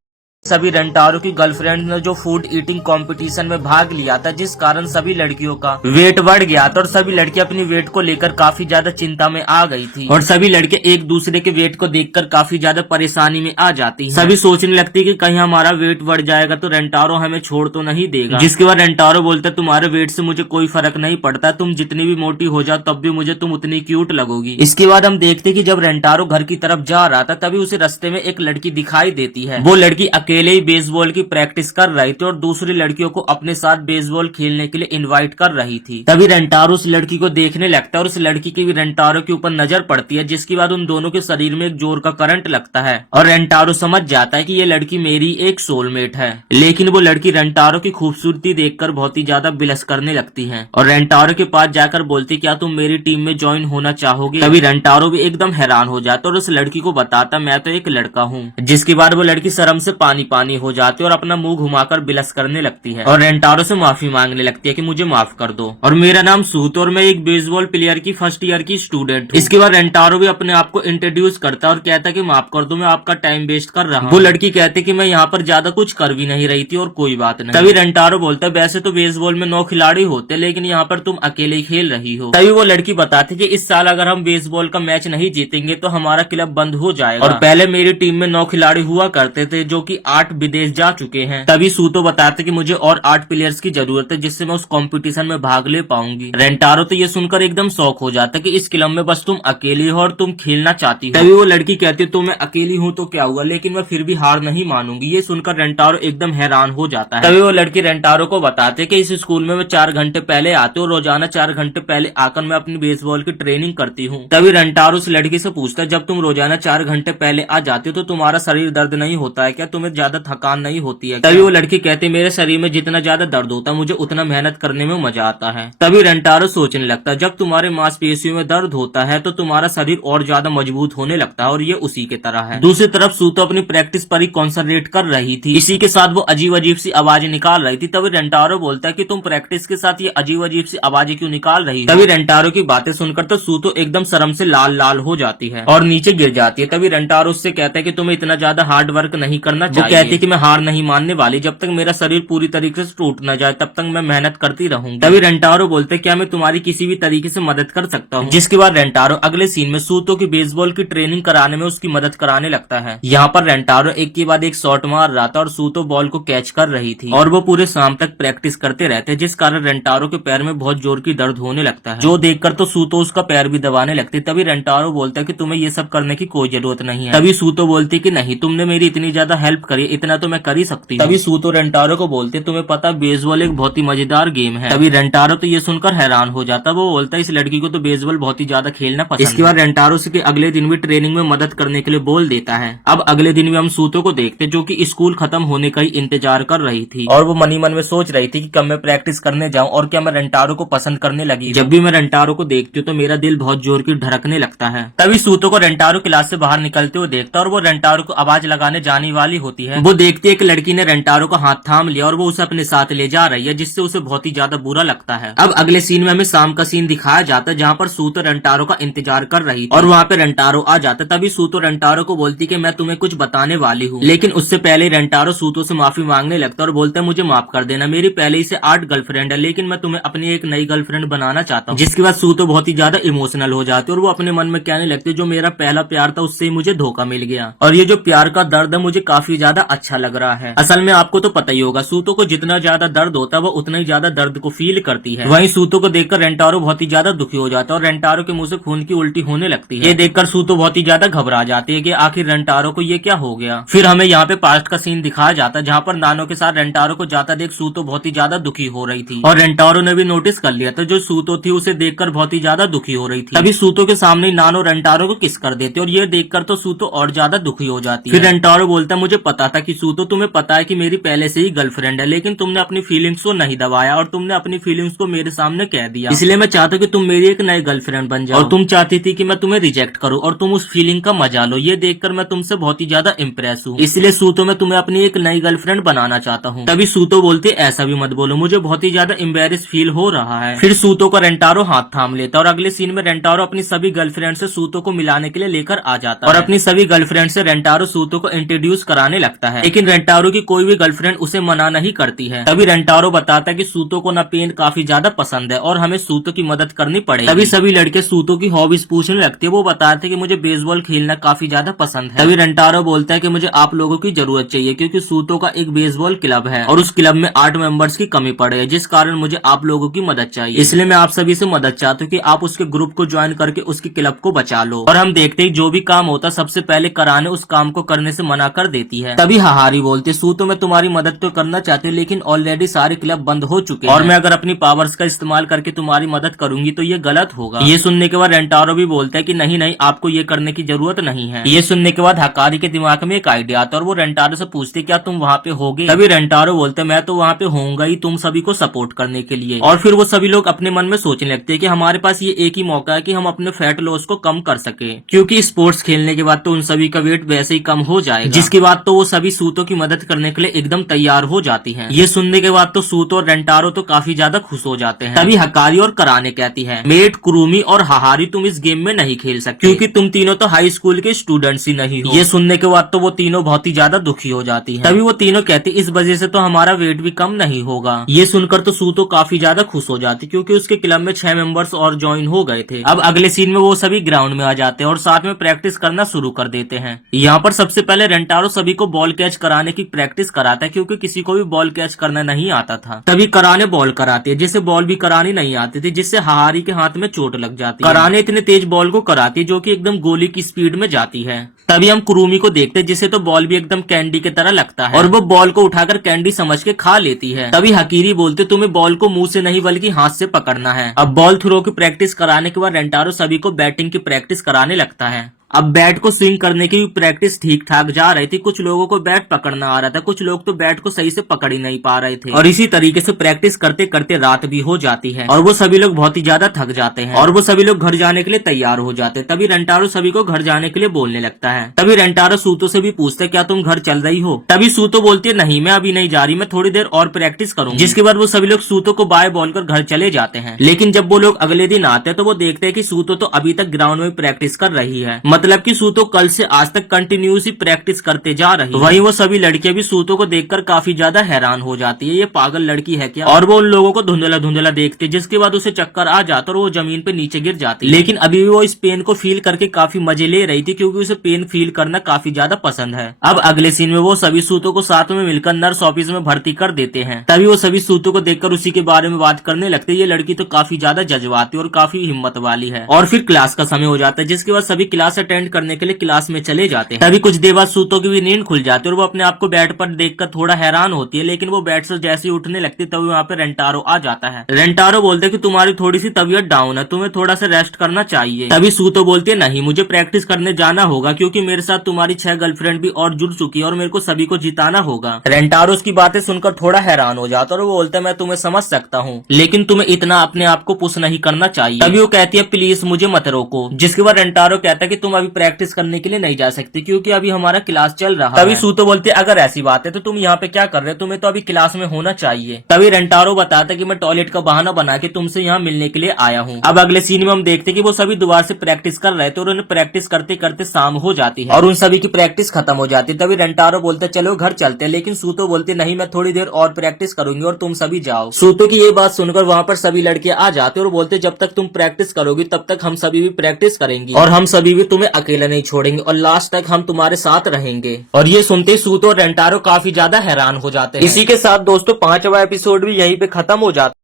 सभी रेंटारो की गर्लफ्रेंड ने जो फूड ईटिंग कंपटीशन में भाग लिया था जिस कारण सभी लड़कियों का वेट बढ़ गया था और सभी लड़कियां अपनी वेट को लेकर काफी ज्यादा चिंता में आ गई थी और सभी लड़के एक दूसरे के वेट को देखकर काफी ज्यादा परेशानी में आ जाती हैं। सभी सोचने लगती कि कहीं हमारा वेट बढ़ जाएगा तो रेंटारो हमें छोड़ तो नहीं देगा, जिसके बाद रेंटारो बोलता तुम्हारे वेट से मुझे कोई फर्क नहीं पड़ता, तुम जितनी भी मोटी हो जाओ तब भी मुझे तुम उतनी क्यूट लगोगी। इसके बाद हम देखते कि जब रेंटारो घर की तरफ जा रहा था तभी उसे रास्ते में एक लड़की दिखाई देती है। वो लड़की अकेले ही बेसबॉल की प्रैक्टिस कर रही थी और दूसरी लड़कियों को अपने साथ बेसबॉल खेलने के लिए इनवाइट कर रही थी। तभी रेंटारो उस लड़की को देखने लगता है और उस लड़की की भी रेंटारो के ऊपर नजर पड़ती है, जिसके बाद उन दोनों के शरीर में एक जोर का करंट लगता है और रेंटारो समझ जाता है कि ये लड़की मेरी एक सोलमेट है। लेकिन वो लड़की रेंटारो की खूबसूरती देखकर बहुत ही ज्यादा बिलस करने लगती है और रेंटारो के पास जाकर बोलती क्या तुम मेरी टीम में ज्वाइन होना चाहोगे। तभी रेंटारो भी एकदम हैरान हो जाता और उस लड़की को बताता मैं तो एक लड़का हूँ, जिसके बाद वो लड़की शर्म से पानी पानी हो जाती है और अपना मुंह घुमाकर बिलस करने लगती है और रेंटारो से माफी मांगने लगती है कि मुझे माफ कर दो और मेरा नाम सूतो और मैं एक बेसबॉल प्लेयर की फर्स्ट ईयर की स्टूडेंट हूँ। इसके बाद रेंटारो भी अपने आप को इंट्रोड्यूस करता है और कहता है कि माफ कर दो, मैं आपका टाइम वेस्ट कर रहा हूँ। वो लड़की कहती है कि मैं यहाँ पर ज्यादा कुछ कर भी नहीं रही थी और कोई बात नहीं। तभी रेंटारो बोलता है वैसे तो बेसबॉल में 9 खिलाड़ी होते लेकिन यहाँ पर तुम अकेले ही खेल रही हो। तभी वो लड़की बताती कि इस साल अगर हम बेसबॉल का मैच नहीं जीतेंगे तो हमारा क्लब बंद हो जाएगा और पहले मेरी टीम में 9 खिलाड़ी हुआ करते थे जो कि 8 विदेश जा चुके हैं। तभी सूतो बताते कि मुझे और 8 प्लेयर्स की जरूरत है जिससे मैं उस कंपटीशन में भाग ले पाऊंगी। रेंटारो तो ये सुनकर एकदम शौक हो जाता है कि इस क्लब में बस तुम अकेली हो और तुम खेलना चाहती हो। तभी वो लड़की कहती है तो मैं अकेली हूँ तो क्या हुआ, लेकिन मैं फिर भी हार नहीं मानूंगी। ये सुनकर रेंटारो एकदम हैरान हो जाता है। तभी वो लड़की रेंटारो को बताते कि इस स्कूल में मैं 4 घंटे पहले आती हूँ, रोजाना 4 घंटे पहले आकर मैं अपनी बेसबॉल की ट्रेनिंग करती हूँ। तभी रेंटारो उस लड़की से पूछता है जब तुम रोजाना 4 घंटे पहले आ जाती हो तो तुम्हारा शरीर दर्द नहीं होता है क्या, तुम्हें ज्यादा थकान नहीं होती है? तभी वो लड़की कहती है मेरे शरीर में जितना ज्यादा दर्द होता है मुझे उतना मेहनत करने में मजा आता है। तभी रेंटारो सोचने लगता है जब तुम्हारे मांसपेशियों में दर्द होता है तो तुम्हारा शरीर और ज्यादा मजबूत होने लगता है और ये उसी के तरह है। दूसरी तरफ सूतो अपनी प्रैक्टिस पर ही कॉन्सेंट्रेट कर रही थी, इसी के साथ वो अजीब अजीब सी आवाजें निकाल रही थी। तभी रेंटारो बोलता है कि तुम प्रैक्टिस के साथ ये अजीब अजीब सी आवाजें क्यों निकाल रही हो? तभी रेंटारो की बातें सुनकर तो सूतो एकदम शर्म से लाल लाल हो जाती है और नीचे गिर जाती है। तभी रेंटारो उससे कहता है कि तुम्हें इतना ज्यादा हार्ड वर्क नहीं करना चाहिए। वो कहती है कि मैं हार नहीं मानने वाली, जब तक मेरा शरीर पूरी तरीके से टूट न जाए तब तक मैं मेहनत करती रहूंगी। तभी रेंटारो बोलते हैं क्या मैं तुम्हारी किसी भी तरीके से मदद कर सकता हूँ? जिसके बाद रेंटारो अगले सीन में सूतो की बेसबॉल की ट्रेनिंग कराने में उसकी मदद कराने लगता है। यहाँ पर रेंटारो एक के बाद एक शॉट मार रहा था और सूतो बॉल को कैच कर रही थी और वो पूरे शाम तक प्रैक्टिस करते रहते, जिस कारण रेंटारो के पैर में बहुत जोर की दर्द होने लगता है, जो देखकर तो सूतो उसका पैर भी दबाने लगती। तभी रेंटारो बोलता है कि तुम्हें ये सब करने की कोई जरूरत नहीं है। तभी सूतो बोलती कि नहीं, तुमने मेरी इतनी ज्यादा हेल्प करी, इतना तो मैं कर ही सकती हूँ। तभी सूतो रेंटारो को बोलते तुम्हें पता बेसबॉल एक बहुत ही मजेदार गेम है। तभी रेंटारो तो ये सुनकर हैरान हो जाता, वो बोलता है इस लड़की को तो बेसबॉल बहुत ही ज्यादा खेलना पसंद है। इसके बाद रेंटारो से अगले दिन भी ट्रेनिंग में मदद करने के लिए बोल देता है। अब अगले दिन भी हम सूतो को देखते जो कि स्कूल खत्म होने का ही इंतजार कर रही थी और वो मनी मन में सोच रही थी कि कब मैं प्रैक्टिस करने जाऊं और क्या मैं रेंटारो को पसंद करने लगी। जब भी मैं रेंटारो को देखती हूँ तो मेरा दिल बहुत जोर की धड़कने लगता है। तभी सूतो को रेंटारो क्लास से बाहर निकलते हुए देखता और वो रेंटारो को आवाज लगाने जाने वाली होती है। वो देखती है कि लड़की ने रेंटारो का हाथ थाम लिया और वो उसे अपने साथ ले जा रही है, जिससे उसे बहुत ही ज्यादा बुरा लगता है। अब अगले सीन में हमें शाम का सीन दिखाया जाता है जहाँ पर सूतो रेंटारो का इंतजार कर रही थी और वहाँ पे रेंटारो आ जाता। तभी सूतो रेंटारो को बोलती कि मैं तुम्हें कुछ बताने वाली हूँ, लेकिन उससे पहले रेंटारो सूतो से माफी मांगने लगता और बोलता है मुझे माफ कर देना, मेरी पहले ही से 8 गर्लफ्रेंड है लेकिन मैं तुम्हें अपनी एक नई गर्लफ्रेंड बनाना चाहता हूँ। जिसके बाद सूतो बहुत ही ज्यादा इमोशनल हो जाती और वो अपने मन में कहने लगती जो मेरा पहला प्यार था उससे ही मुझे धोखा मिल गया और ये जो प्यार का दर्द है मुझे काफी ज्यादा अच्छा लग रहा है। असल में आपको तो पता ही होगा सूतो को जितना ज्यादा दर्द होता है वो उतना ही ज्यादा दर्द को फील करती है। वहीं सूतो को देखकर रेंटारो बहुत ही ज्यादा दुखी हो जाता है और रेंटारो के मुंह से खून की उल्टी होने लगती है। ये देखकर सूतो बहुत ही ज्यादा घबरा जाती है कि आखिर रेंटारो को ये क्या हो गया। फिर हमें यहाँ पे पास्ट का सीन दिखाया जाता है जहाँ पर नानो के साथ रेंटारो को जाता देख सूतो बहुत ही ज्यादा दुखी हो रही थी और रेंटारो ने भी नोटिस कर लिया था जो सूतो थी उसे देखकर बहुत ही ज्यादा दुखी हो रही थी। तभी सूतो के सामने नानो रेंटारो को किस कर देते और ये देखकर तो सूतो और ज्यादा दुखी हो जाती है। फिर रेंटारो बोलता मुझे पता था कि सूतो तुम्हें पता है कि मेरी पहले से ही गर्लफ्रेंड है, लेकिन तुमने अपनी फीलिंग्स को नहीं दबाया और तुमने अपनी फीलिंग्स को मेरे सामने कह दिया, इसलिए मैं चाहता हूँ कि तुम मेरी एक नई गर्लफ्रेंड बन जाओ और तुम चाहती थी कि मैं तुम्हें रिजेक्ट करूँ और तुम उस फीलिंग का मजा लो। ये देखकर मैं तुमसे बहुत ही ज्यादा इम्प्रेस हूँ, इसलिए सूतो मैं तुम्हें अपनी एक नई गर्लफ्रेंड बनाना चाहता हूँ। तभी सूतो बोलती ऐसा भी मत बोलो, मुझे बहुत ही ज्यादा एम्बेरस फील हो रहा है। फिर सूतो को रेंटारो हाथ थाम लेता और अगले सीन में रेंटारो अपनी सभी गर्लफ्रेंड से सूतो को मिलाने के लिए लेकर आ जाता और अपनी सभी गर्लफ्रेंड से रेंटारो सूतो को इंट्रोड्यूस कराने लगता है, लेकिन रेंटारो की कोई भी गर्लफ्रेंड उसे मना नहीं करती है। तभी रेंटारो बताता है कि सूतो को ना पेन काफी ज्यादा पसंद है और हमें सूतो की मदद करनी पड़ेगी। तभी सभी लड़के सूतो की हॉबीज पूछने लगते हैं। वो बताते हैं कि मुझे बेसबॉल खेलना काफी ज्यादा पसंद है। तभी रेंटारो बोलता है कि मुझे आप लोगों की जरूरत चाहिए क्योंकि सूतो का एक बेसबॉल क्लब है और उस क्लब में 8 मेंबर्स की कमी पड़े है, जिस कारण मुझे आप लोगों की मदद चाहिए। इसलिए मैं आप सभी से मदद चाहता हूँ कि आप उसके ग्रुप को ज्वाइन करके उसके क्लब को बचा लो। और हम देखते ही जो भी काम होता सबसे पहले कराने उस काम को करने से मना कर देती है। तभी हाहारी बोलते सूतो मैं तुम्हारी मदद तो करना चाहती हूँ लेकिन ऑलरेडी सारे क्लब बंद हो चुके हैं और मैं अगर अपनी पावर्स का इस्तेमाल करके तुम्हारी मदद करूंगी तो ये गलत होगा। ये सुनने के बाद रेंटारो भी बोलता है कि नहीं नहीं आपको ये करने की जरूरत नहीं है। ये सुनने के बाद हकारी के दिमाग में एक आइडिया आता है और वो रेंटारो से पूछती क्या तुम वहाँ पे होगे। तभी रेंटारो बोलते मैं तो वहाँ पे होऊंगा ही तुम सभी को सपोर्ट करने के लिए। और फिर वो सभी लोग अपने मन में सोचने लगते हैं कि हमारे पास ये एक ही मौका है कि हम अपने फैट लॉस को कम कर सके, क्योंकि स्पोर्ट्स खेलने के बाद तो उन सभी का वेट वैसे ही कम हो जाएगा, जिसके बाद तो वो सभी सूतो की मदद करने के लिए एकदम तैयार हो जाती हैं। ये सुनने के बाद तो सूतो और रेंटारो तो काफी ज्यादा खुश हो जाते हैं। तभी हकारी और कराने कहती है, मेट, कुरुमी और हाहारी तुम इस गेम में नहीं खेल सकते क्योंकि तुम तीनों तो हाई स्कूल के स्टूडेंट्स ही नहीं हो। ये सुनने के बाद तो वो तीनों बहुत ही ज्यादा दुखी हो जाती है। तभी वो तीनों कहती इस वजह से तो हमारा वेट भी कम नहीं होगा। ये सुनकर तो सूतो काफी ज्यादा खुश हो जाती क्योंकि उसके क्लब में 6 मेंबर्स और ज्वाइन हो गए थे। अब अगले सीन में वो सभी ग्राउंड में आ जाते हैं और साथ में प्रैक्टिस करना शुरू कर देते हैं। यहाँ पर सबसे पहले रेंटारो सभी को बॉल कैच कराने की प्रैक्टिस कराता है क्योंकि किसी को भी बॉल कैच करना नहीं आता था। तभी कराने बॉल कराती है, जिसे बॉल भी करानी नहीं आती थी, जिससे हाहारी के हाथ में चोट लग जाती है। कराने इतने तेज बॉल को कराती है जो कि एकदम गोली की स्पीड में जाती है। तभी हम कुरुमी को देखते हैं जिसे तो बॉल भी एकदम कैंडी की तरह लगता है और वो बॉल को उठाकर कैंडी समझ के खा लेती है। तभी हकीरी बोलते तुम्हें बॉल को मुंह से नहीं बल्कि हाथ से पकड़ना है। अब बॉल थ्रो की प्रैक्टिस कराने के बाद रेंटारो सभी को बैटिंग की प्रैक्टिस कराने लगता है। अब बैट को स्विंग करने की प्रैक्टिस ठीक ठाक जा रही थी। कुछ लोगों को बैट पकड़ना आ रहा था, कुछ लोग तो बैट को सही से पकड़ ही नहीं पा रहे थे और इसी तरीके से प्रैक्टिस करते करते रात भी हो जाती है और वो सभी लोग बहुत ही ज्यादा थक जाते हैं और वो सभी लोग घर जाने के लिए तैयार हो जाते हैं। तभी रेंटारो सभी को घर जाने के लिए बोलने लगता है। तभी रेंटारो सूतो से भी पूछते हैं क्या तुम घर चल रही हो। तभी सूतो बोलती है नहीं मैं अभी नहीं जा रही, मैं थोड़ी देर और प्रैक्टिस करूंगी। जिसके बाद वो सभी लोग सूतो को बाय बोलकर घर चले जाते हैं। लेकिन जब वो लोग अगले दिन आते हैं तो वो देखते हैं कि सूतो तो अभी तक ग्राउंड में प्रैक्टिस कर रही है, मतलब की सूतो कल से आज तक कंटिन्यूसली प्रैक्टिस करते जा रही है। वहीं वो सभी लड़कियां भी सूतो को देखकर काफी ज्यादा हैरान हो जाती है, ये पागल लड़की है क्या। और वो उन लोगों को धुंधला धुंधला देखते, जिसके बाद उसे चक्कर आ जाता और वो जमीन पे नीचे गिर जाती। लेकिन अभी भी वो इस पेन को फील करके काफी मजे ले रही थी क्योंकि उसे पेन फील करना काफी ज्यादा पसंद है। अब अगले सीन में वो सभी सूतो को साथ में मिलकर नर्स ऑफिस में भर्ती कर देते हैं। तभी वो सभी सूतो को देखकर उसी के बारे में बात करने लगते। ये लड़की तो काफी ज्यादा जज्बाती और काफी हिम्मत वाली है। और फिर क्लास का समय हो जाता है, जिसके बाद सभी क्लास अटेंड करने के लिए क्लास में चले जाते हैं। तभी कुछ देर बाद सूतो की भी नींद खुल जाती है और वो अपने आप को बेड पर देखकर थोड़ा हैरान होती है। लेकिन वो बेड से जैसे ही उठने लगती है तभी वहाँ पे रेंटारो आ जाता है। रेंटारो बोलते हैं कि तुम्हारी थोड़ी सी तबीयत डाउन है, तुम्हें थोड़ा सा रेस्ट करना चाहिए। तभी सूतो बोलती है नहीं मुझे प्रैक्टिस करने जाना होगा क्योंकि मेरे साथ तुम्हारी 6 गर्लफ्रेंड भी और जुड़ चुकी है और मेरे को सभी को जिताना होगा। रेंटारो उसकी बातें सुनकर थोड़ा हैरान हो जाता है और वो बोलता है मैं तुम्हें समझ सकता हूँ लेकिन तुम्हें इतना अपने आप को पुश नहीं करना चाहिए। तभी वो कहती है प्लीज मुझे मत रोको। जिसके बाद रेंटारो कहता है कि तुम अभी प्रैक्टिस करने के लिए नहीं जा सकती क्योंकि अभी हमारा क्लास चल रहा है। तभी सूतो बोलती है अगर ऐसी बात है तो तुम यहाँ पे क्या कर रहे हो, तुम्हें तो अभी क्लास में होना चाहिए। तभी रेंटारो बताता है कि मैं टॉयलेट का बहाना बना के तुमसे यहाँ मिलने के लिए आया हूँ। अब अगले सीन में हम देखते हैं कि वो सभी दोबारा से प्रैक्टिस कर रहे थे और उन्हें प्रैक्टिस करते करते शाम हो जाती है और उन सभी की प्रैक्टिस खत्म हो जाती है। तभी रेंटारो बोलते चलो घर चलते हैं, लेकिन सूतो बोलते नहीं मैं थोड़ी देर और प्रैक्टिस करूंगी और तुम सभी जाओ। सूतो की ये बात सुनकर वहाँ पर सभी लड़कियां आ जाते और बोलते जब तक तुम प्रैक्टिस करोगी तब तक हम सभी भी प्रैक्टिस करेंगी और हम सभी भी तुम्हें अकेला नहीं छोड़ेंगे और लास्ट तक हम तुम्हारे साथ रहेंगे। और ये सुनते सूतो और रेंटारो काफी ज्यादा हैरान हो जाते हैं। इसी के साथ दोस्तों 5वां एपिसोड भी यहीं पे खत्म हो जाता है।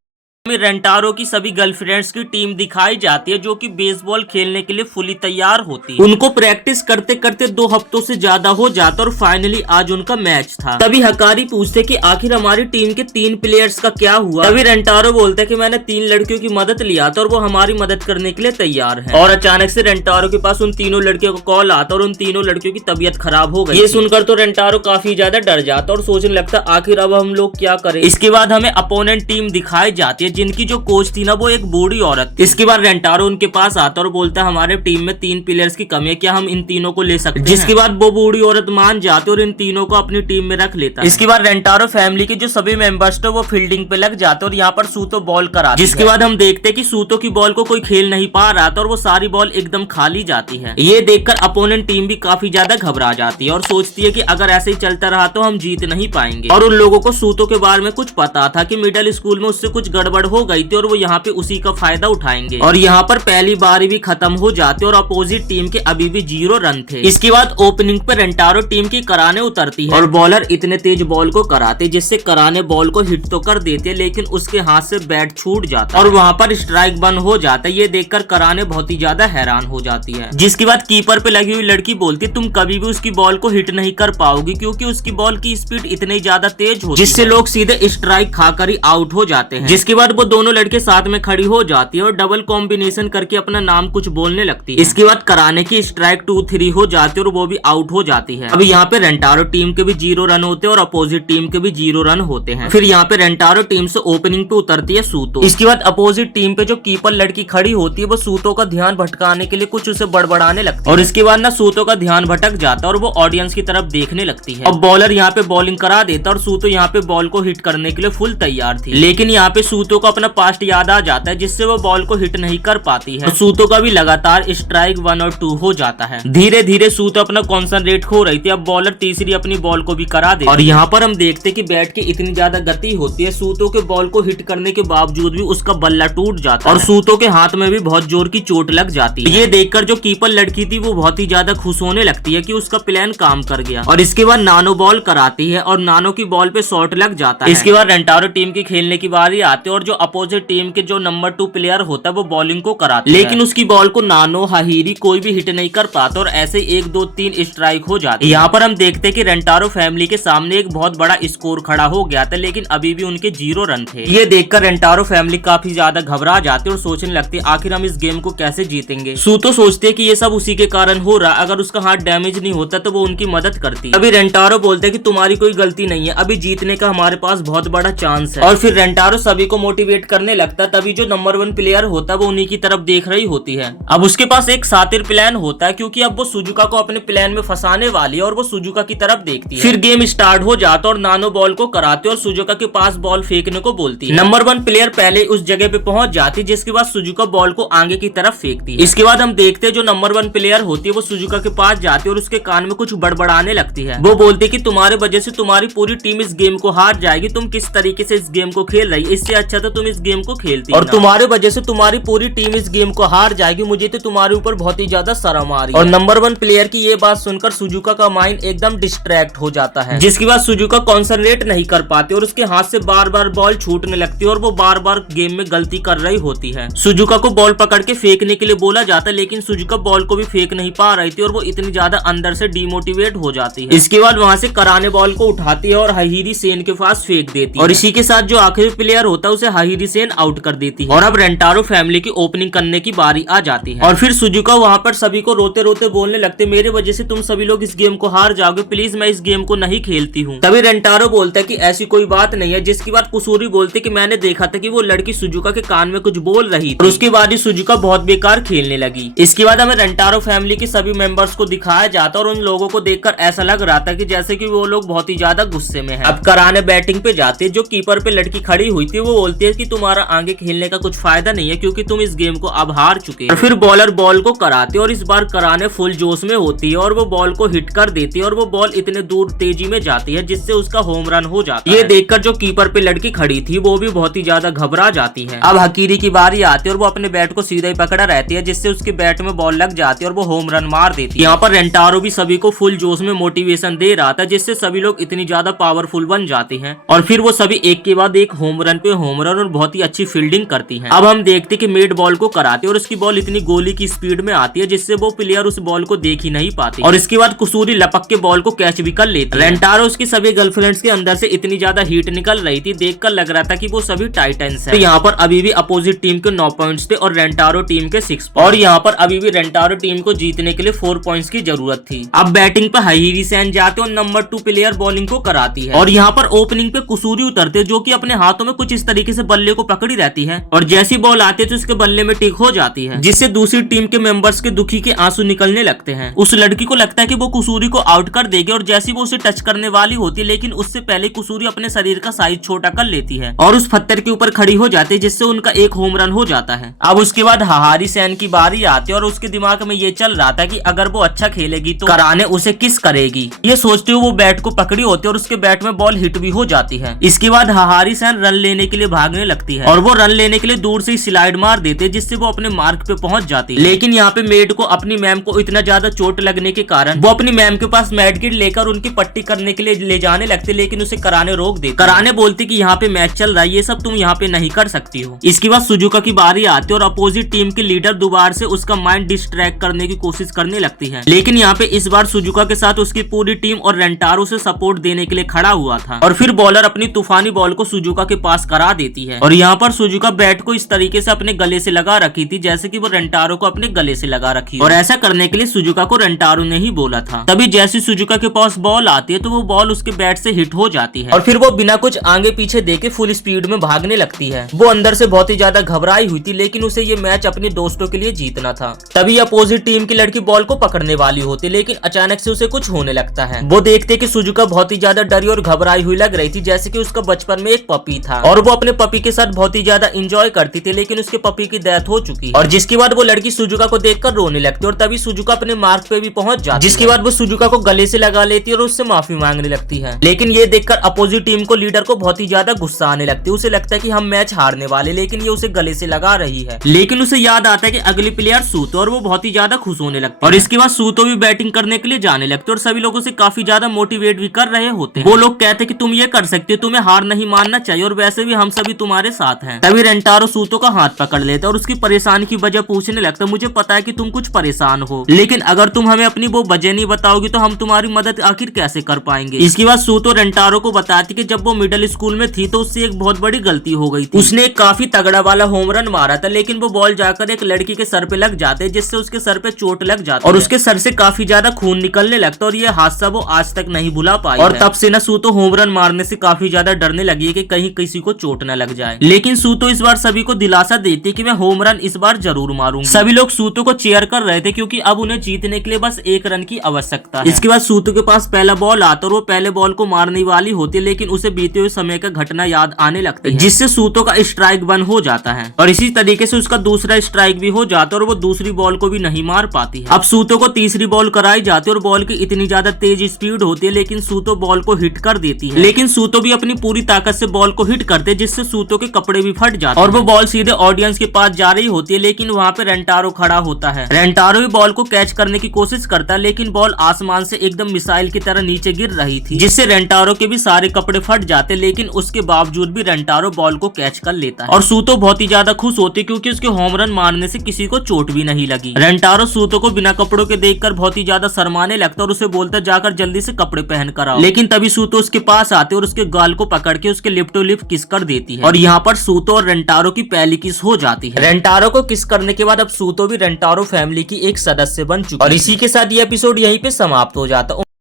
में रेंटारो की सभी गर्लफ्रेंड्स की टीम दिखाई जाती है जो कि बेसबॉल खेलने के लिए फुली तैयार होती है। उनको प्रैक्टिस करते करते 2 हफ्तों से ज्यादा हो जाता और फाइनली आज उनका मैच था। तभी हकारी पूछते कि आखिर हमारी टीम के 3 प्लेयर्स का क्या हुआ। तभी रेंटारो बोलता है कि मैंने 3 लड़कियों की मदद लिया था और वो हमारी मदद करने के लिए तैयार है। और अचानक से रेंटारो के पास उन तीनों लड़कियों का कॉल आता और उन तीनों लड़कियों की तबीयत खराब हो गई। ये सुनकर तो रेंटारो काफी ज्यादा डर जाता और सोचने लगता आखिर अब हम लोग क्या करें। इसके बाद हमें अपोनेंट टीम दिखाई जाती है जिनकी जो कोच थी ना वो एक बूढ़ी औरत। इसके बाद रेंटारो उनके पास आता और बोलता है हमारे टीम में 3 प्लेयर्स की कमी है, क्या हम इन तीनों को ले सकते हैं। जिसके बाद वो बूढ़ी औरत मान जाती और इन तीनों को अपनी टीम में रख लेता है। इसके बाद रेंटारो फैमिली के जो सभी मेंबर्स थे वो फील्डिंग पे लग जाते और यहाँ पर सूतो बॉल कराती है। जिसके बाद हम देखते हैं कि सूतो की बॉल को कोई खेल नहीं पा रहा था और वो सारी बॉल एकदम खाली जाती है। ये देखकर अपोनेंट टीम भी काफी ज्यादा घबरा जाती है और सोचती है कि अगर ऐसे ही चलता रहा तो हम जीत नहीं पाएंगे। और उन लोगों को सूतो के बारे में कुछ पता था कि मिडिल स्कूल में उससे कुछ गड़बड़ हो गई थी और वो यहाँ पे उसी का फायदा उठाएंगे। और यहाँ पर पहली बारी भी खत्म हो जाती और अपोजिट टीम के अभी भी 0 रन थे। इसके बाद ओपनिंग पे रेंटारो टीम की कराने उतरती है और बॉलर इतने तेज बॉल को कराते जिससे कराने बॉल को हिट तो कर देते लेकिन उसके हाथ से बैट छूट जाता और वहाँ पर स्ट्राइक बंद हो जाता। ये देखकर कराने बहुत ही ज्यादा हैरान हो जाती है। जिसके बाद कीपर पे लगी हुई लड़की बोलती तुम कभी भी उसकी बॉल को हिट नहीं कर पाओगी क्योंकि उसकी बॉल की स्पीड इतनी ज्यादा तेज होती है जिससे लोग सीधे स्ट्राइक खाकर ही आउट हो जाते हैं। जिसके बाद बाद वो दोनों लड़के साथ में खड़ी हो जाती है और डबल कॉम्बिनेशन करके अपना नाम कुछ बोलने लगती है। इसके बाद कराने की स्ट्राइक 2-3 हो जाती है और वो भी आउट हो जाती है। अभी यहाँ पे रेंटारो टीम के भी 0 रन होते हैं और अपोजिट टीम के भी 0 रन होते हैं। फिर यहाँ पे रेंटारो टीम से ओपनिंग पे उतरती है सूतो। इसके बाद अपोजिट टीम पे जो कीपर लड़की खड़ी होती है वो सूतो का ध्यान भटकाने के लिए कुछ उसे बड़बड़ाने लगती है और इसके बाद ना सूतो का ध्यान भटक जाता है और वो ऑडियंस की तरफ देखने लगती है। अब बॉलर यहाँ पे बॉलिंग करा देता और सूतो यहाँ पे बॉल को हिट करने के लिए फुल तैयार थी, लेकिन यहाँ पे सूतो को अपना पास्ट याद आ जाता है जिससे वो बॉल को हिट नहीं कर पाती है। तो सूतो का भी लगातार स्ट्राइक 1 और 2 हो जाता है। धीरे धीरे सूतो अपना कॉन्संट्रेट खो रही थी। अब बॉलर तीसरी अपनी बॉल को भी करा दे और यहाँ पर हम देखते कि बैट की इतनी ज्यादा गति होती है, सूतो के बॉल को हिट करने के बावजूद भी उसका बल्ला टूट जाता है और सूतो के हाथ में भी बहुत जोर की चोट लग जाती है। ये देखकर जो कीपर लड़की थी वो बहुत ही ज्यादा खुश होने लगती है कि उसका प्लान काम कर गया और इसके बाद नानो बॉल कराती है और नानो की बॉल पे शॉट लग जाता है। इसके बाद रेंटारो टीम की खेलने की बारी आती है और जो अपोजिट टीम के जो नंबर 2 प्लेयर होता है वो बॉलिंग को कराता है, लेकिन उसकी बॉल को नानो हाहिरी कोई भी हिट नहीं कर पाता और ऐसे 1 2 3 स्ट्राइक हो जाती है। यहाँ पर हम देखते हैं कि रेंटारो फैमिली के सामने एक बहुत बड़ा स्कोर खड़ा हो गया था, लेकिन अभी भी उनके 0 रन थे। ये देखकर रेंटारो फैमिली काफी ज्यादा घबरा जाती है और सोचने लगती है आखिर हम इस गेम को कैसे जीतेंगे। सूतो सोचते है कि ये सब उसी के कारण हो रहा, अगर उसका हाथ डैमेज नहीं होता तो वो उनकी मदद करती। अभी रेंटारो बोलते है कि तुम्हारी कोई गलती नहीं है, अभी जीतने का हमारे पास बहुत बड़ा चांस है। और फिर रेंटारो सभी को मोटिवेट करने लगता है। तभी जो नंबर 1 प्लेयर होता है वो उन्हीं की तरफ देख रही होती है। अब उसके पास एक शातिर प्लान होता है क्योंकि अब वो सुजुका को अपने प्लान में फंसाने वाली है और वो सुजुका की तरफ देखती है। फिर गेम स्टार्ट हो जाता और नानो बॉल को कराते और सुजुका के पास बॉल फेंकने को बोलती है। नंबर 1 प्लेयर पहले उस जगह पे पहुंच जाती, जिसके बाद सुजुका बॉल को आगे की तरफ फेंकती है। इसके बाद हम देखते हैं जो नंबर 1 प्लेयर होती है वो सुजुका के पास जाती है और उसके कान में कुछ बड़बड़ाने लगती है। वो बोलती है कि तुम्हारे वजह से तुम्हारी पूरी टीम इस गेम को हार जाएगी, तुम किस तरीके से इस गेम को खेल रही, इससे अच्छा तो तुम इस गेम को खेलती और तुम्हारे वजह से तुम्हारी पूरी टीम इस गेम को हार जाएगी, मुझे तो तुम्हारे ऊपर बहुत ही ज्यादा शर्म आ रही है। और नंबर 1 प्लेयर की ये बात सुनकर सुजुका का माइंड एकदम डिस्ट्रैक्ट हो जाता है, जिसके बाद सुजुका कॉन्संट्रेट नहीं कर पाती और उसके हाथ से बार बार बॉल छूटने लगती है और वो बार बार गेम में गलती कर रही होती है। सुजुका को बॉल पकड़ के फेंकने के लिए बोला जाता है, लेकिन सुजुका बॉल को भी फेंक नहीं पा रही थी और वो इतनी ज्यादा अंदर से डिमोटिवेट हो जाती है। इसके बाद वहां से कराने बॉल को उठाती है और हाहिरी सेन के पास फेंक देती है और इसी के साथ जो आखिरी प्लेयर होता है उसे हाहिरी सेन आउट कर देती है। और अब रेंटारो फैमिली की ओपनिंग करने की बारी आ जाती है और फिर सुजुका वहां पर सभी को रोते रोते बोलने लगते, मेरे वजह से तुम सभी लोग इस गेम को हार जाओगे, प्लीज मैं इस गेम को नहीं खेलती हूँ। तभी रेंटारो बोलता है कि ऐसी कोई बात नहीं है, जिसकी बात कुसूरी बोलते कि मैंने देखा था कि वो लड़की सुजुका के कान में कुछ बोल रही थी और उसके बाद ही सुजुका बहुत बेकार खेलने लगी। इसके बाद हमें रेंटारो फैमिली के सभी मेंबर्स को दिखाया जाता और उन लोगों को देखकर ऐसा लग रहा था कि जैसे कि वो लोग बहुत ही ज्यादा गुस्से में हैं। अब कराने बैटिंग पे जाते, जो कीपर पे लड़की खड़ी हुई थी वो बोलती है कि तुम्हारा आगे खेलने का कुछ फायदा नहीं है क्योंकि तुम इस गेम को अब हार चुके हो। फिर बॉलर बॉल को कराते और इस बार कराने फुल जोश में होती है और वो बॉल को हिट कर देती है और वो बॉल इतने दूर तेजी में जाती है जिससे उसका होम रन हो जाता है। ये देखकर जो कीपर पे लड़की खड़ी थी वो भी बहुत ही ज्यादा घबरा जाती है। अब हकीरी की बारी आती है और वो अपने बैट को सीधा ही पकड़ा रहती है, जिससे उसके बैट में बॉल लग जाती है और वो होम रन मार देती है। यहाँ पर रेंटारो भी सभी को फुल जोश में मोटिवेशन दे रहा था, जिससे सभी लोग इतनी ज्यादा पावरफुल बन जाते हैं और फिर वो सभी एक के बाद एक होम रन पे होम रन और बहुत ही अच्छी फील्डिंग करती हैं। अब हम देखते कि मेड बॉल को कराते और उसकी बॉल इतनी गोली की स्पीड में आती है जिससे वो प्लेयर उस बॉल को देख ही नहीं पाती और इसके बाद कुसूरी लपक के बॉल को कैच भी कर लेती है। रेंटारो उसकी सभी गर्लफ्रेंड्स के अंदर से इतनी ज्यादा हीट निकल रही थी, देखकर लग रहा था कि वो सभी टाइटन्स हैं। तो यहाँ पर अभी भी अपोजिट टीम के 9 पॉइंट्स थे और रेंटारो टीम के 6 और यहाँ पर अभी भी रेंटारो टीम को जीतने के लिए 4 पॉइंट्स की जरूरत थी। अब बैटिंग पे हाहिरी सेन जाते और नंबर 2 प्लेयर बॉलिंग को कराती है और यहाँ पर ओपनिंग पे कुसूरी उतरते, जो कि अपने हाथों में कुछ इस तरीके से बल्ले को पकड़ी रहती है और जैसी बॉल आती है तो उसके बल्ले में टिक हो जाती है, जिससे दूसरी टीम के मेंबर्स के दुखी के आंसू निकलने लगते हैं। उस लड़की को लगता है कि वो कुसूरी को आउट कर देगी और जैसी वो उसे टच करने वाली होती है, लेकिन उससे पहले कुसूरी अपने शरीर का साइज छोटा कर लेती है और उस पत्थर के ऊपर खड़ी हो जाती है, जिससे उनका एक होम रन हो जाता है। अब उसके बाद हाहिरी सेन की बारी आती है और उसके दिमाग में ये चल रहा था कि अगर वो अच्छा खेलेगी तो कराने उसे किस करेगी। ये सोचते हुए वो बैट को पकड़ी होती है और उसके बैट में बॉल हिट भी हो जाती है। इसके बाद हाहिरी सेन रन लेने के लिए भागने लगती है और वो रन लेने के लिए दूर से स्लाइड मार देते, जिससे वो अपने मार्क पे पहुंच जाती है। लेकिन यहाँ पे मेड को अपनी मैम को इतना ज्यादा चोट लगने के कारण वो अपनी मैम के पास मेड किट लेकर उनकी पट्टी करने के लिए ले जाने लगते, लेकिन उसे कराने रोक देते। कराने बोलती कि यहाँ पे मैच चल रहा है, ये सब तुम यहाँ पे नहीं कर सकती हो। इसके बाद सुजुका की बारी आती है और अपोजिट टीम के लीडर दोबारा से उसका माइंड डिस्ट्रैक्ट करने की कोशिश करने लगती है, लेकिन यहाँ पे इस बार सुजुका के साथ उसकी पूरी टीम और रेंटारो से सपोर्ट देने के लिए खड़ा हुआ था और फिर बॉलर अपनी तूफानी बॉल को सुजुका के पास करा देती देती है और यहाँ पर सुजुका बैट को इस तरीके से अपने गले से लगा रखी थी जैसे कि वो रेंटारो को अपने गले से लगा रखी और ऐसा करने के लिए सुजुका को रेंटारो ने ही बोला था। तभी जैसे सुजुका के पास बॉल आती है तो वो बॉल उसके बैट से हिट हो जाती है और फिर वो बिना कुछ आगे पीछे देखे फुल स्पीड में भागने लगती है। वो अंदर से बहुत ही ज्यादा घबराई हुई थी लेकिन उसे ये मैच अपने दोस्तों के लिए जीतना था। तभी अपोजिट टीम की लड़की बॉल को पकड़ने वाली होती लेकिन अचानक से उसे कुछ होने लगता है। वो देखते कि सुजुका बहुत ही ज्यादा डरी और घबराई हुई लग रही थी जैसे कि उसका बचपन में एक पपी था और वो अपने पपी के साथ बहुत ही ज्यादा एंजॉय करती थी लेकिन उसके पपी की डेथ हो चुकी है। और जिसके बाद वो लड़की सुजुका को देखकर रोने लगती और तभी सुजुका अपने मार्ग पे भी पहुंच जाती है। जिसके बाद वो सुजुका को गले से लगा लेती है और उससे माफी मांगने लगती है। लेकिन ये देखकर अपोजिट टीम को लीडर को बहुत ही ज्यादा गुस्सा आने लगती है। उसे लगता है कि हम मैच हारने वाले लेकिन ये उसे गले से लगा रही है। लेकिन उसे याद आता है कि अगली प्लेयर सूतो और वो बहुत ही ज्यादा खुश होने लगती है और इसके बाद सूतो भी बैटिंग करने के लिए जाने लगते और सभी लोगों से काफी ज्यादा मोटिवेट भी कर रहे होते हैं। वो लोग कहते हैं कि तुम ये कर सकते हो, तुम्हें हार नहीं मानना चाहिए और वैसे भी हम सभी तुम्हारे साथ हैं। तभी रेंटारो सूतो का हाथ पकड़ लेता है और उसकी परेशानी की वजह पूछने लगता है। मुझे पता है कि तुम कुछ परेशान हो लेकिन अगर तुम हमें अपनी वो वजह नहीं बताओगी तो हम तुम्हारी मदद आखिर कैसे कर पाएंगे। इसके बाद सूतो रेंटारो को बताती कि जब वो मिडिल स्कूल में थी तो उससे एक बहुत बड़ी गलती हो गई थी। उसने एक काफी तगड़ा वाला होम रन मारा था लेकिन वो बॉल जाकर एक लड़की के सर पे लग जाते जिससे उसके सर पे चोट लग जाती और उसके सर से काफी ज्यादा खून निकलने लगता और ये हादसा वो आज तक नहीं भुला पाई और तब से ना सूतो होम रन मारने से काफी ज्यादा डरने लगी है कि कहीं किसी को चोट न लग जाए। लेकिन सूतो इस बार सभी को दिलासा देती है कि मैं होम रन इस बार जरूर मारूंगी। सभी लोग सूतो को चीयर कर रहे थे क्योंकि अब उन्हें जीतने के लिए बस एक रन की आवश्यकता है। इसके बाद सूतो के पास पहला बॉल आता और वो पहले बॉल को मारने वाली होती है लेकिन उसे बीते हुए समय का घटना याद आने लगती है जिससे सूतो का स्ट्राइक बंद हो जाता है और इसी तरीके से उसका दूसरा स्ट्राइक भी हो जाता है और वो दूसरी बॉल को भी नहीं मार पाती है। अब सूतो को तीसरी बॉल कराई जाती है और बॉल की इतनी ज्यादा तेज स्पीड होती है लेकिन सूतो बॉल को हिट कर देती है। लेकिन सूतो भी अपनी पूरी ताकत से बॉल को हिट करते जिससे सूतो के कपड़े भी फट जाते और वो बॉल सीधे ऑडियंस के पास जा रही होती है लेकिन वहाँ पे रेंटारो खड़ा होता है। रेंटारो भी बॉल को कैच करने की कोशिश करता है लेकिन बॉल आसमान से एकदम मिसाइल की तरह नीचे गिर रही थी जिससे रेंटारो के भी सारे कपड़े फट जाते लेकिन उसके बावजूद भी रेंटारो बॉल को कैच कर लेता है और सूतो बहुत ही ज्यादा खुश होती क्योंकि उसके होम रन मारने से किसी को चोट भी नहीं लगी। रेंटारो सूतो को बिना कपड़ों के देखकर बहुत ही ज्यादा शर्माने लगता और उसे बोलता जाकर जल्दी से कपड़े पहन कर आओ। लेकिन तभी सूतो उसके पास आते और उसके गाल को पकड़ के उसके लिप टू लिप किस कर देती है और यहाँ पर सूतो और रेंटारो की पहली किस हो जाती है। रेंटारो को किस करने के बाद अब सूतो भी रेंटारो फैमिली की एक सदस्य बन चुकी है और इसी के साथ ये एपिसोड यहीं पे समाप्त हो जाता है।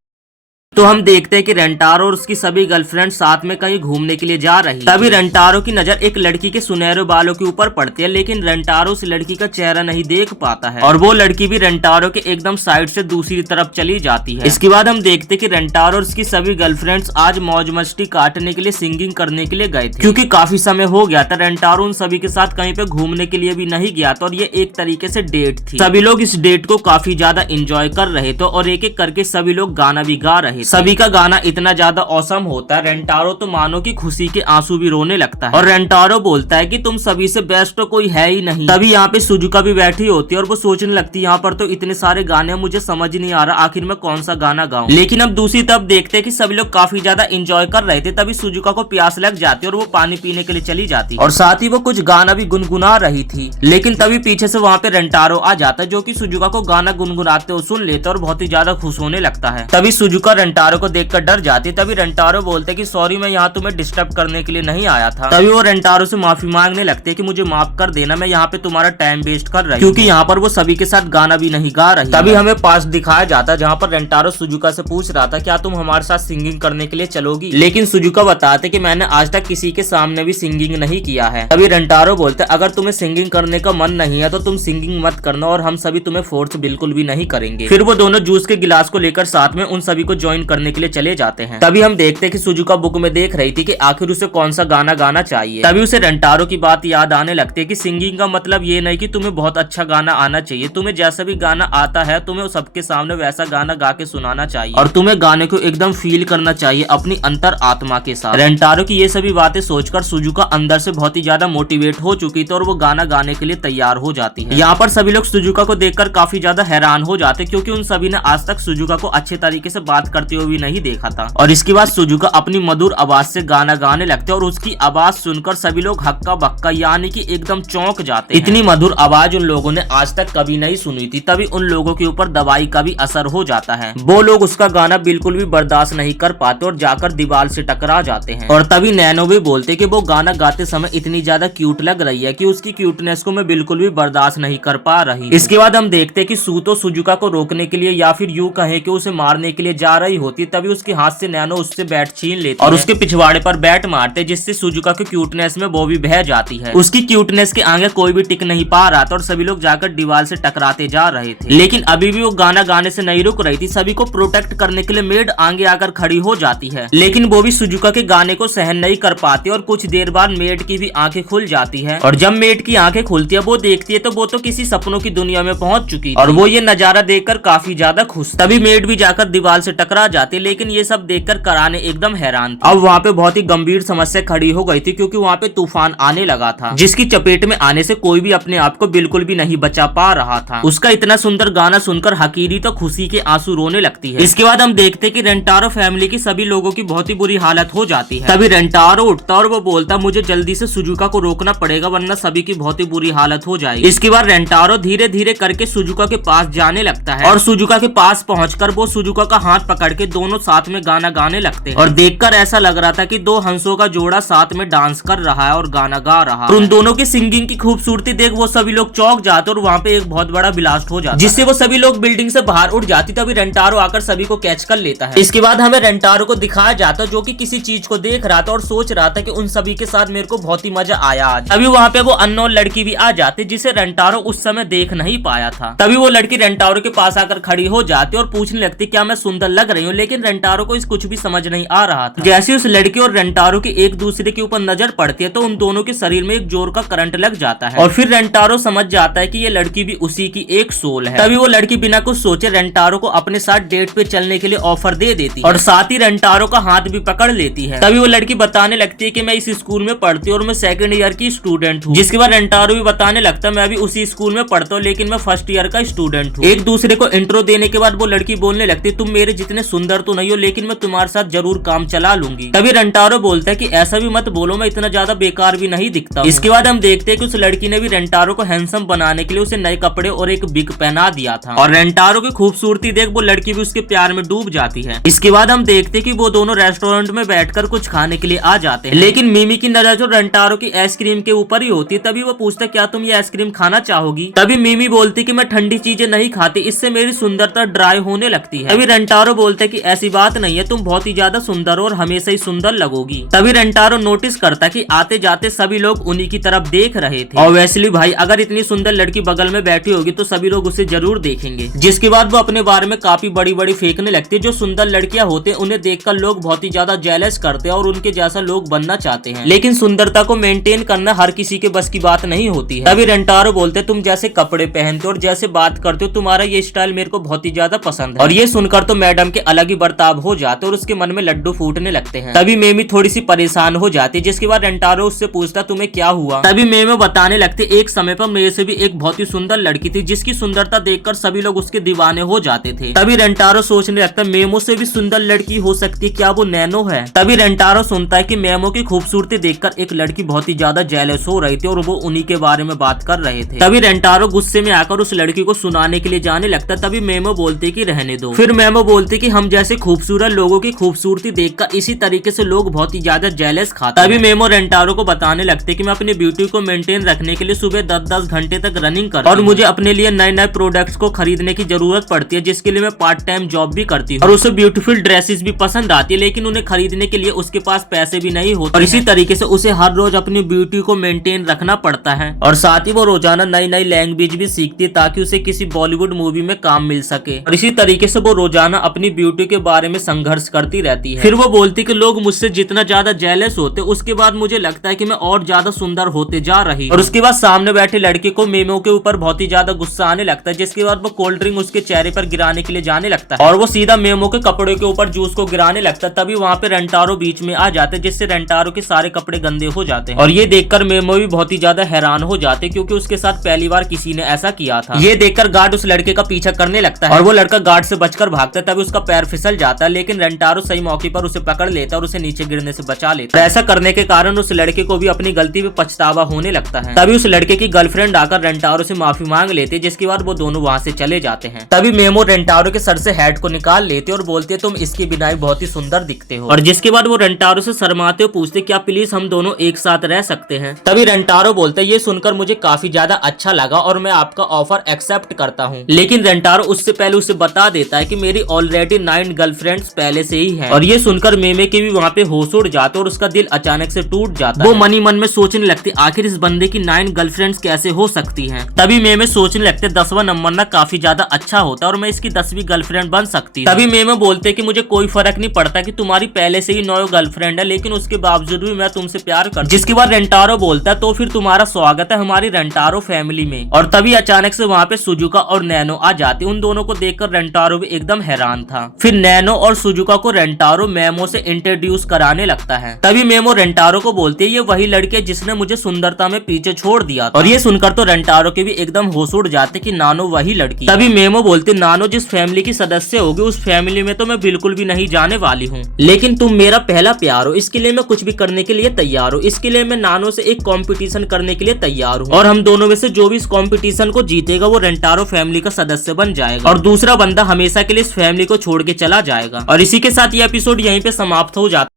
तो हम देखते हैं कि रेंटारो और उसकी सभी गर्लफ्रेंड साथ में कहीं घूमने के लिए जा रही है। तभी रेंटारो की नजर एक लड़की के सुनहरे बालों के ऊपर पड़ती है लेकिन रेंटारो उस लड़की का चेहरा नहीं देख पाता है और वो लड़की भी रेंटारो के एकदम साइड से दूसरी तरफ चली जाती है। इसके बाद हम देखते हैं कि रेंटारो और उसकी सभी गर्लफ्रेंड्स आज मौज मस्ती काटने के लिए सिंगिंग करने के लिए गए थे क्योंकि काफी समय हो गया था। रेंटारो उन सभी के साथ कहीं पे घूमने के लिए भी नहीं गया था और ये एक तरीके से डेट थी। सभी लोग इस डेट को काफी ज्यादा एंजॉय कर रहे थे और एक एक करके सभी लोग गाना भी गा रहे थे। सभी का गाना इतना ज्यादा औसम होता है रेंटारो तो मानो कि खुशी के आंसू भी रोने लगता है और रेंटारो बोलता है कि तुम सभी से बेस्ट तो कोई है ही नहीं। तभी यहाँ पे सुजुका भी बैठी होती है और वो सोचने लगती है यहाँ पर तो इतने सारे गाने मुझे समझ नहीं आ रहा आखिर मैं कौन सा गाना गाऊं। लेकिन अब दूसरी तरफ देखते हैं कि सभी लोग काफी ज्यादा एंजॉय कर रहे थे। तभी सुजुका को प्यास लग जाती है और वो पानी पीने के लिए चली जाती और साथ ही वो कुछ गाना भी गुनगुना रही थी। लेकिन तभी पीछे से वहाँ पे रेंटारो आ जाता है जो कि सुजुका को गाना गुनगुनाते हुए सुन लेता है और बहुत ही ज्यादा खुश होने लगता है। तभी सुजुका रेंटारो को देखकर डर जाती है। तभी रेंटारो बोलते कि सॉरी मैं यहाँ तुम्हें डिस्टर्ब करने के लिए नहीं आया था। तभी वो रेंटारो से माफी मांगने लगते हैं कि मुझे माफ कर देना, मैं यहाँ पे तुम्हारा टाइम वेस्ट कर रही हूँ क्योंकि यहाँ पर वो सभी के साथ गाना भी नहीं गा रही। तभी हमें पास दिखाया जाता जहाँ पर रेंटारो सुजुका से पूछ रहा था क्या तुम हमारे साथ सिंगिंग करने के लिए चलोगी। लेकिन सुजुका बताते कि मैंने आज तक किसी के सामने भी सिंगिंग नहीं किया है। तभी रेंटारो बोलते अगर तुम्हें सिंगिंग करने का मन नहीं है तो तुम सिंगिंग मत करना और हम सभी तुम्हें फोर्स बिल्कुल भी नहीं करेंगे। फिर वो दोनों जूस के गिलास को लेकर साथ में उन सभी को ज्वाइन करने के लिए चले जाते हैं। तभी हम देखते हैं कि सुजुका बुक में देख रही थी कि आखिर उसे कौन सा गाना गाना चाहिए। तभी उसे रेंटारो की बात याद आने लगती है कि सिंगिंग का मतलब ये नहीं कि तुम्हें बहुत अच्छा गाना आना चाहिए, तुम्हें जैसा भी गाना आता है तुम्हें सबके सामने वैसा गाना गा के सुनाना चाहिए और तुम्हें गाने को एकदम फील करना चाहिए अपनी अंतर आत्मा के साथ। रेंटारो की ये सभी बातें सोचकर सुजुका अंदर से बहुत ही ज्यादा मोटिवेट हो चुकी थी और वो गाना गाने के लिए तैयार हो जाती है। यहाँ पर सभी लोग सुजुका को देखकर काफी ज्यादा हैरान हो जाते क्योंकि उन सभी ने आज तक सुजुका को अच्छे तरीके से बात करते करते हुए भी नहीं देखा था। और इसके बाद सुजुका अपनी मधुर आवाज से गाना गाने लगते और उसकी आवाज सुनकर सभी लोग हक्का बक्का यानी कि एकदम चौंक जाते हैं। इतनी मधुर आवाज उन लोगों ने आज तक कभी नहीं सुनी थी। तभी उन लोगों के ऊपर दवाई का भी असर हो जाता है। वो लोग उसका गाना बिल्कुल भी बर्दाश्त नहीं कर पाते और जाकर दीवार से टकरा जाते हैं। और तभी नैनो भी बोलते कि वो गाना गाते समय इतनी ज्यादा क्यूट लग रही है कि उसकी क्यूटनेस को मैं बिल्कुल भी बर्दाश्त नहीं कर पा रही। इसके बाद हम देखते हैं कि सूतो सुजुका को रोकने के लिए या फिर यूं कहे कि उसे मारने के लिए जा रही होती, तभी उसके हाथ से नैनो उससे बैट छीन लेती और उसके पिछवाड़े पर बैट मारते, जिससे सुजुका की क्यूटनेस में वो भी बह जाती है। उसकी क्यूटनेस के आगे कोई भी टिक नहीं पा रहा था और सभी लोग जाकर दीवार से टकराते जा रहे थे। लेकिन अभी भी वो गाना गाने से नहीं रुक रही थी। सभी को प्रोटेक्ट करने के लिए मेड आगे आकर खड़ी हो जाती है, लेकिन वो भी सुजुका के गाने को सहन नहीं कर पाती और कुछ देर बाद मेड की भी आंखें खुल जाती है। और जब मेड की आंखें खुलती है वो देखती है तो वो तो किसी सपनों की दुनिया में पहुंच चुकी थी और वो ये नजारा देखकर काफी ज्यादा खुश। तभी मेड भी जाकर दीवार से टकरा जाती है, लेकिन ये सब देखकर कराने एकदम हैरान थी। अब वहाँ पे बहुत ही गंभीर समस्या खड़ी हो गई थी, क्योंकि वहाँ पे तूफान आने लगा था, जिसकी चपेट में आने से कोई भी अपने आप को बिल्कुल भी नहीं बचा पा रहा था। उसका इतना सुंदर गाना सुनकर हकीरी तो खुशी के आंसू रोने लगती है। इसके बाद हम देखते कि रेंटारो फैमिली की सभी लोगों की बहुत ही बुरी हालत हो जाती है। तभी रेंटारो उठता और वो बोलता, मुझे जल्दी से सुजुका को रोकना पड़ेगा वरना सभी की बहुत ही बुरी हालत हो जाएगी। इसके बाद रेंटारो धीरे धीरे करके सुजुका के पास जाने लगता है और सुजुका के पास पहुंचकर वो सुजुका का हाथ पकड़ के दोनों साथ में गाना गाने लगते हैं। और देखकर ऐसा लग रहा था कि दो हंसों का जोड़ा साथ में डांस कर रहा है और गाना गा रहा है। उन दोनों की सिंगिंग की खूबसूरती देख वो सभी लोग चौंक जाते और वहाँ पे एक बहुत बड़ा ब्लास्ट हो जाता है, जिससे वो सभी लोग बिल्डिंग से बाहर उड़ जाती। तभी रेंटारो आकर सभी को कैच कर लेता है। इसके बाद हमें रेंटारो को दिखाया जाता, जो कि किसी चीज को देख रहा था और सोच रहा था कि उन सभी के साथ मेरे को बहुत ही मजा आया आज। तभी वहाँ पे वो अननोन लड़की भी आ जाती, जिसे रेंटारो उस समय देख नहीं पाया था। तभी वो लड़की रेंटारो के पास आकर खड़ी हो जाती और पूछने लगती क्या मैं सुंदर लग रही हूँ, लेकिन रेंटारो को इस कुछ भी समझ नहीं आ रहा था। जैसे उस लड़की और रेंटारो की एक दूसरे के ऊपर नजर पड़ती है तो उन दोनों के शरीर में एक जोर का करंट लग जाता है और फिर रेंटारो समझ जाता है कि ये लड़की भी उसी की एक सोल है। तभी वो लड़की बिना कुछ सोचे रेंटारो को अपने साथ डेट पे चलने के लिए ऑफर दे देती है और साथ ही रेंटारो का हाथ भी पकड़ लेती है। तभी वो लड़की बताने लगती है कि मैं इस स्कूल में पढ़ती हूँ और मैं सेकंड ईयर की स्टूडेंट हूँ। जिसके बाद रेंटारो भी बताने लगता है मैं भी उसी स्कूल में पढ़ता हूँ लेकिन मैं फर्स्ट ईयर का स्टूडेंट हूँ। एक दूसरे को इंट्रो देने के बाद वो लड़की बोलने लगती तुम मेरे जितने सुंदर तो नहीं हो लेकिन मैं तुम्हारे साथ जरूर काम चला लूंगी। तभी रेंटारो बोलता है कि ऐसा भी मत बोलो, मैं इतना ज्यादा बेकार भी नहीं दिखता। इसके बाद हम देखते हैं कि उस लड़की ने भी रेंटारो को हैंडसम बनाने के लिए उसे नए कपड़े और एक बिग पहना दिया था और रेंटारो की खूबसूरती देख वो लड़की भी उसके प्यार में डूब जाती है। इसके बाद हम देखते हैं कि वो दोनों रेस्टोरेंट में बैठकर कुछ खाने के लिए आ जाते हैं, लेकिन मिमी की नजर जो रेंटारो की आइसक्रीम के ऊपर ही होती है। तभी वो पूछता क्या तुम ये आइसक्रीम खाना चाहोगी। तभी मिमी बोलती कि मैं ठंडी चीजें नहीं खाती, इससे मेरी सुंदरता ड्राई होने लगती है। तभी रेंटारो बोलता है कि ऐसी बात नहीं है, तुम बहुत ही ज्यादा सुंदर हो और हमेशा ही सुंदर लगोगी। तभी रेंटारो नोटिस करता कि आते जाते सभी लोग उन्हीं की तरफ देख रहे थे। ऑब्वियसली भाई अगर इतनी सुंदर लड़की बगल में बैठी होगी तो सभी लोग उसे जरूर देखेंगे। जिसके बाद वो अपने बारे में काफी बड़ी बड़ी फेंकने लगती है। जो सुंदर लड़कियां होते हैं उन्हें देखकर लोग बहुत ही ज्यादा जेलस करते हैं और उनके जैसा लोग बनना चाहते हैं, लेकिन सुंदरता को मेंटेन करना हर किसी के बस की बात नहीं होती है। तभी रेंटारो बोलते तुम जैसे कपड़े पहनते हो और जैसे बात करते हो तुम्हारा ये स्टाइल मेरे को बहुत ही ज्यादा पसंद है। और ये सुनकर तो मैडम के अलग ही बर्ताव हो जाते और उसके मन में लड्डू फूटने लगते हैं। तभी मेमी थोड़ी सी परेशान हो जाती है, जिसके बाद रेंटारो उससे पूछता तुम्हें क्या हुआ। तभी मेमो बताने लगते एक समय पर मेरे से भी एक बहुत ही सुंदर लड़की थी जिसकी सुंदरता देखकर सभी लोग उसके दीवाने हो जाते थे। तभी रेंटारो सोचने लगता मेमो से भी सुंदर लड़की हो सकती है, क्या वो नैनो है। तभी रेंटारो सुनता है कि मेमो की खूबसूरती देखकर एक लड़की बहुत ही ज्यादा जेलस हो रही थी और वो उन्हीं के बारे में बात कर रहे थे। तभी रेंटारो गुस्से में आकर उस लड़की को सुनाने के लिए जाने लगता। तभी मेमो बोलते कि रहने दो। फिर मेमो बोलते कि हम जैसे खूबसूरत लोगों की खूबसूरती देखकर इसी तरीके से लोग बहुत ही ज्यादा जेलस खाते हैं। तभी मेमो रेंटारो को बताने लगते कि मैं अपनी ब्यूटी को मेंटेन रखने के लिए सुबह 10-10 घंटे तक रनिंग करती हूं और मुझे अपने लिए नए नए प्रोडक्ट्स को खरीदने की जरूरत पड़ती है, जिसके लिए मैं पार्ट टाइम जॉब भी करती हूँ और उसे ब्यूटीफुल ड्रेसेस भी पसंद आती है, लेकिन उन्हें खरीदने के लिए उसके पास पैसे भी नहीं होते और इसी तरीके से उसे हर रोज अपनी ब्यूटी को मेंटेन रखना पड़ता है। और साथ ही वो रोजाना नई नई लैंग्वेज भी सीखती है ताकि उसे किसी बॉलीवुड मूवी में काम मिल सके और इसी तरीके से वो रोजाना अपनी ब्यूटी के बारे में संघर्ष करती रहती है। फिर वो बोलती कि लोग मुझसे जितना ज्यादा जेलस होते उसके बाद मुझे लगता है कि मैं और ज्यादा सुंदर होते जा रही। और उसके बाद सामने बैठे लड़के को मेमो के ऊपर बहुत ही ज्यादा गुस्सा आने लगता है, जिसके बाद वो कोल्ड ड्रिंक उसके चेहरे पर गिराने के लिए जाने लगता है और वो सीधा मेमो के कपड़े के ऊपर जूस को गिराने लगता है। तभी वहाँ पे रेंटारो बीच में आ जाते हैं, जिससे रेंटारो के सारे कपड़े गंदे हो जाते हैं और ये देखकर मेमो भी बहुत ही ज्यादा हैरान हो जाते क्योंकि उसके साथ पहली बार किसी ने ऐसा किया था। ये देखकर गार्ड उस लड़के का पीछा करने लगता है और वो लड़का गार्ड से बचकर भागता है। तभी उसका पैर पैर फिसल जाता है, लेकिन रेंटारो सही मौके पर उसे पकड़ लेता है और उसे नीचे गिरने से बचा लेता है। ऐसा करने के कारण उस लड़के को भी अपनी गलती पे पछतावा होने लगता है। तभी उस लड़के की गर्लफ्रेंड आकर रेंटारो से माफी मांग लेती है, जिसके बाद वो दोनों वहाँ से चले जाते हैं। तभी मेमो रेंटारो के सर से हैट को निकाल लेते और बोलते तुम इसकी बिना बहुत ही सुंदर दिखते हो। और जिसके बाद वो रेंटारो से शर्माते हुए पूछते क्या प्लीज हम दोनों एक साथ रह सकते हैं। तभी रेंटारो बोलते ये सुनकर मुझे काफी ज्यादा अच्छा लगा और मैं आपका ऑफर एक्सेप्ट करता हूँ। लेकिन रेंटारो उससे पहले उसे बता देता है कि मेरी ऑलरेडी 9 गर्लफ्रेंड्स पहले से ही हैं। और ये सुनकर मेमे के भी वहाँ पे होश उड़ जाते और उसका दिल अचानक से टूट जाता है। वो मन ही मन में सोचने लगती आखिर इस बंदे की 9 गर्लफ्रेंड्स कैसे हो सकती हैं। तभी मेमे सोचने लगते 10वां नंबर ना काफी ज्यादा अच्छा होता और मैं इसकी 10वीं गर्लफ्रेंड बन सकती। तभी मेमे बोलते कि मुझे कोई फर्क नहीं पड़ता कि तुम्हारी पहले से ही 9 गर्लफ्रेंड है, लेकिन उसके बावजूद भी मैं तुमसे प्यार करता। जिसके बाद रेंटारो बोलता है तो फिर तुम्हारा स्वागत है हमारी रेंटारो फैमिली में। और तभी अचानक से वहाँ पे सुजुका और नैनो आ जाते। उन दोनों को देखकर रेंटारो भी एकदम हैरान था। फिर नैनो और सुजुका को रेंटारो मेमो से इंट्रोड्यूस कराने लगता है। तभी मेमो रेंटारो को बोलती है ये वही लड़की है जिसने मुझे सुंदरता में पीछे छोड़ दिया था। और ये सुनकर तो रेंटारो के भी एकदम होश उड़ जाते कि नानो वही लड़की। तभी मेमो बोलती नानो जिस फैमिली की सदस्य होगी उस फैमिली में तो मैं बिल्कुल भी नहीं जाने वाली हूँ, लेकिन तुम मेरा पहला प्यार हो, इसके लिए मैं कुछ भी करने के लिए तैयार हूँ। इसके लिए मैं नानो से एक कंपटीशन करने के लिए तैयार हूँ और हम दोनों में से जो भी इस कंपटीशन को जीतेगा वो रेंटारो फैमिली का सदस्य बन जाएगा और दूसरा बंदा हमेशा के लिए इस फैमिली को छोड़ के चला जाएगा। और इसी के साथ ये एपिसोड यहीं पे समाप्त हो जाता।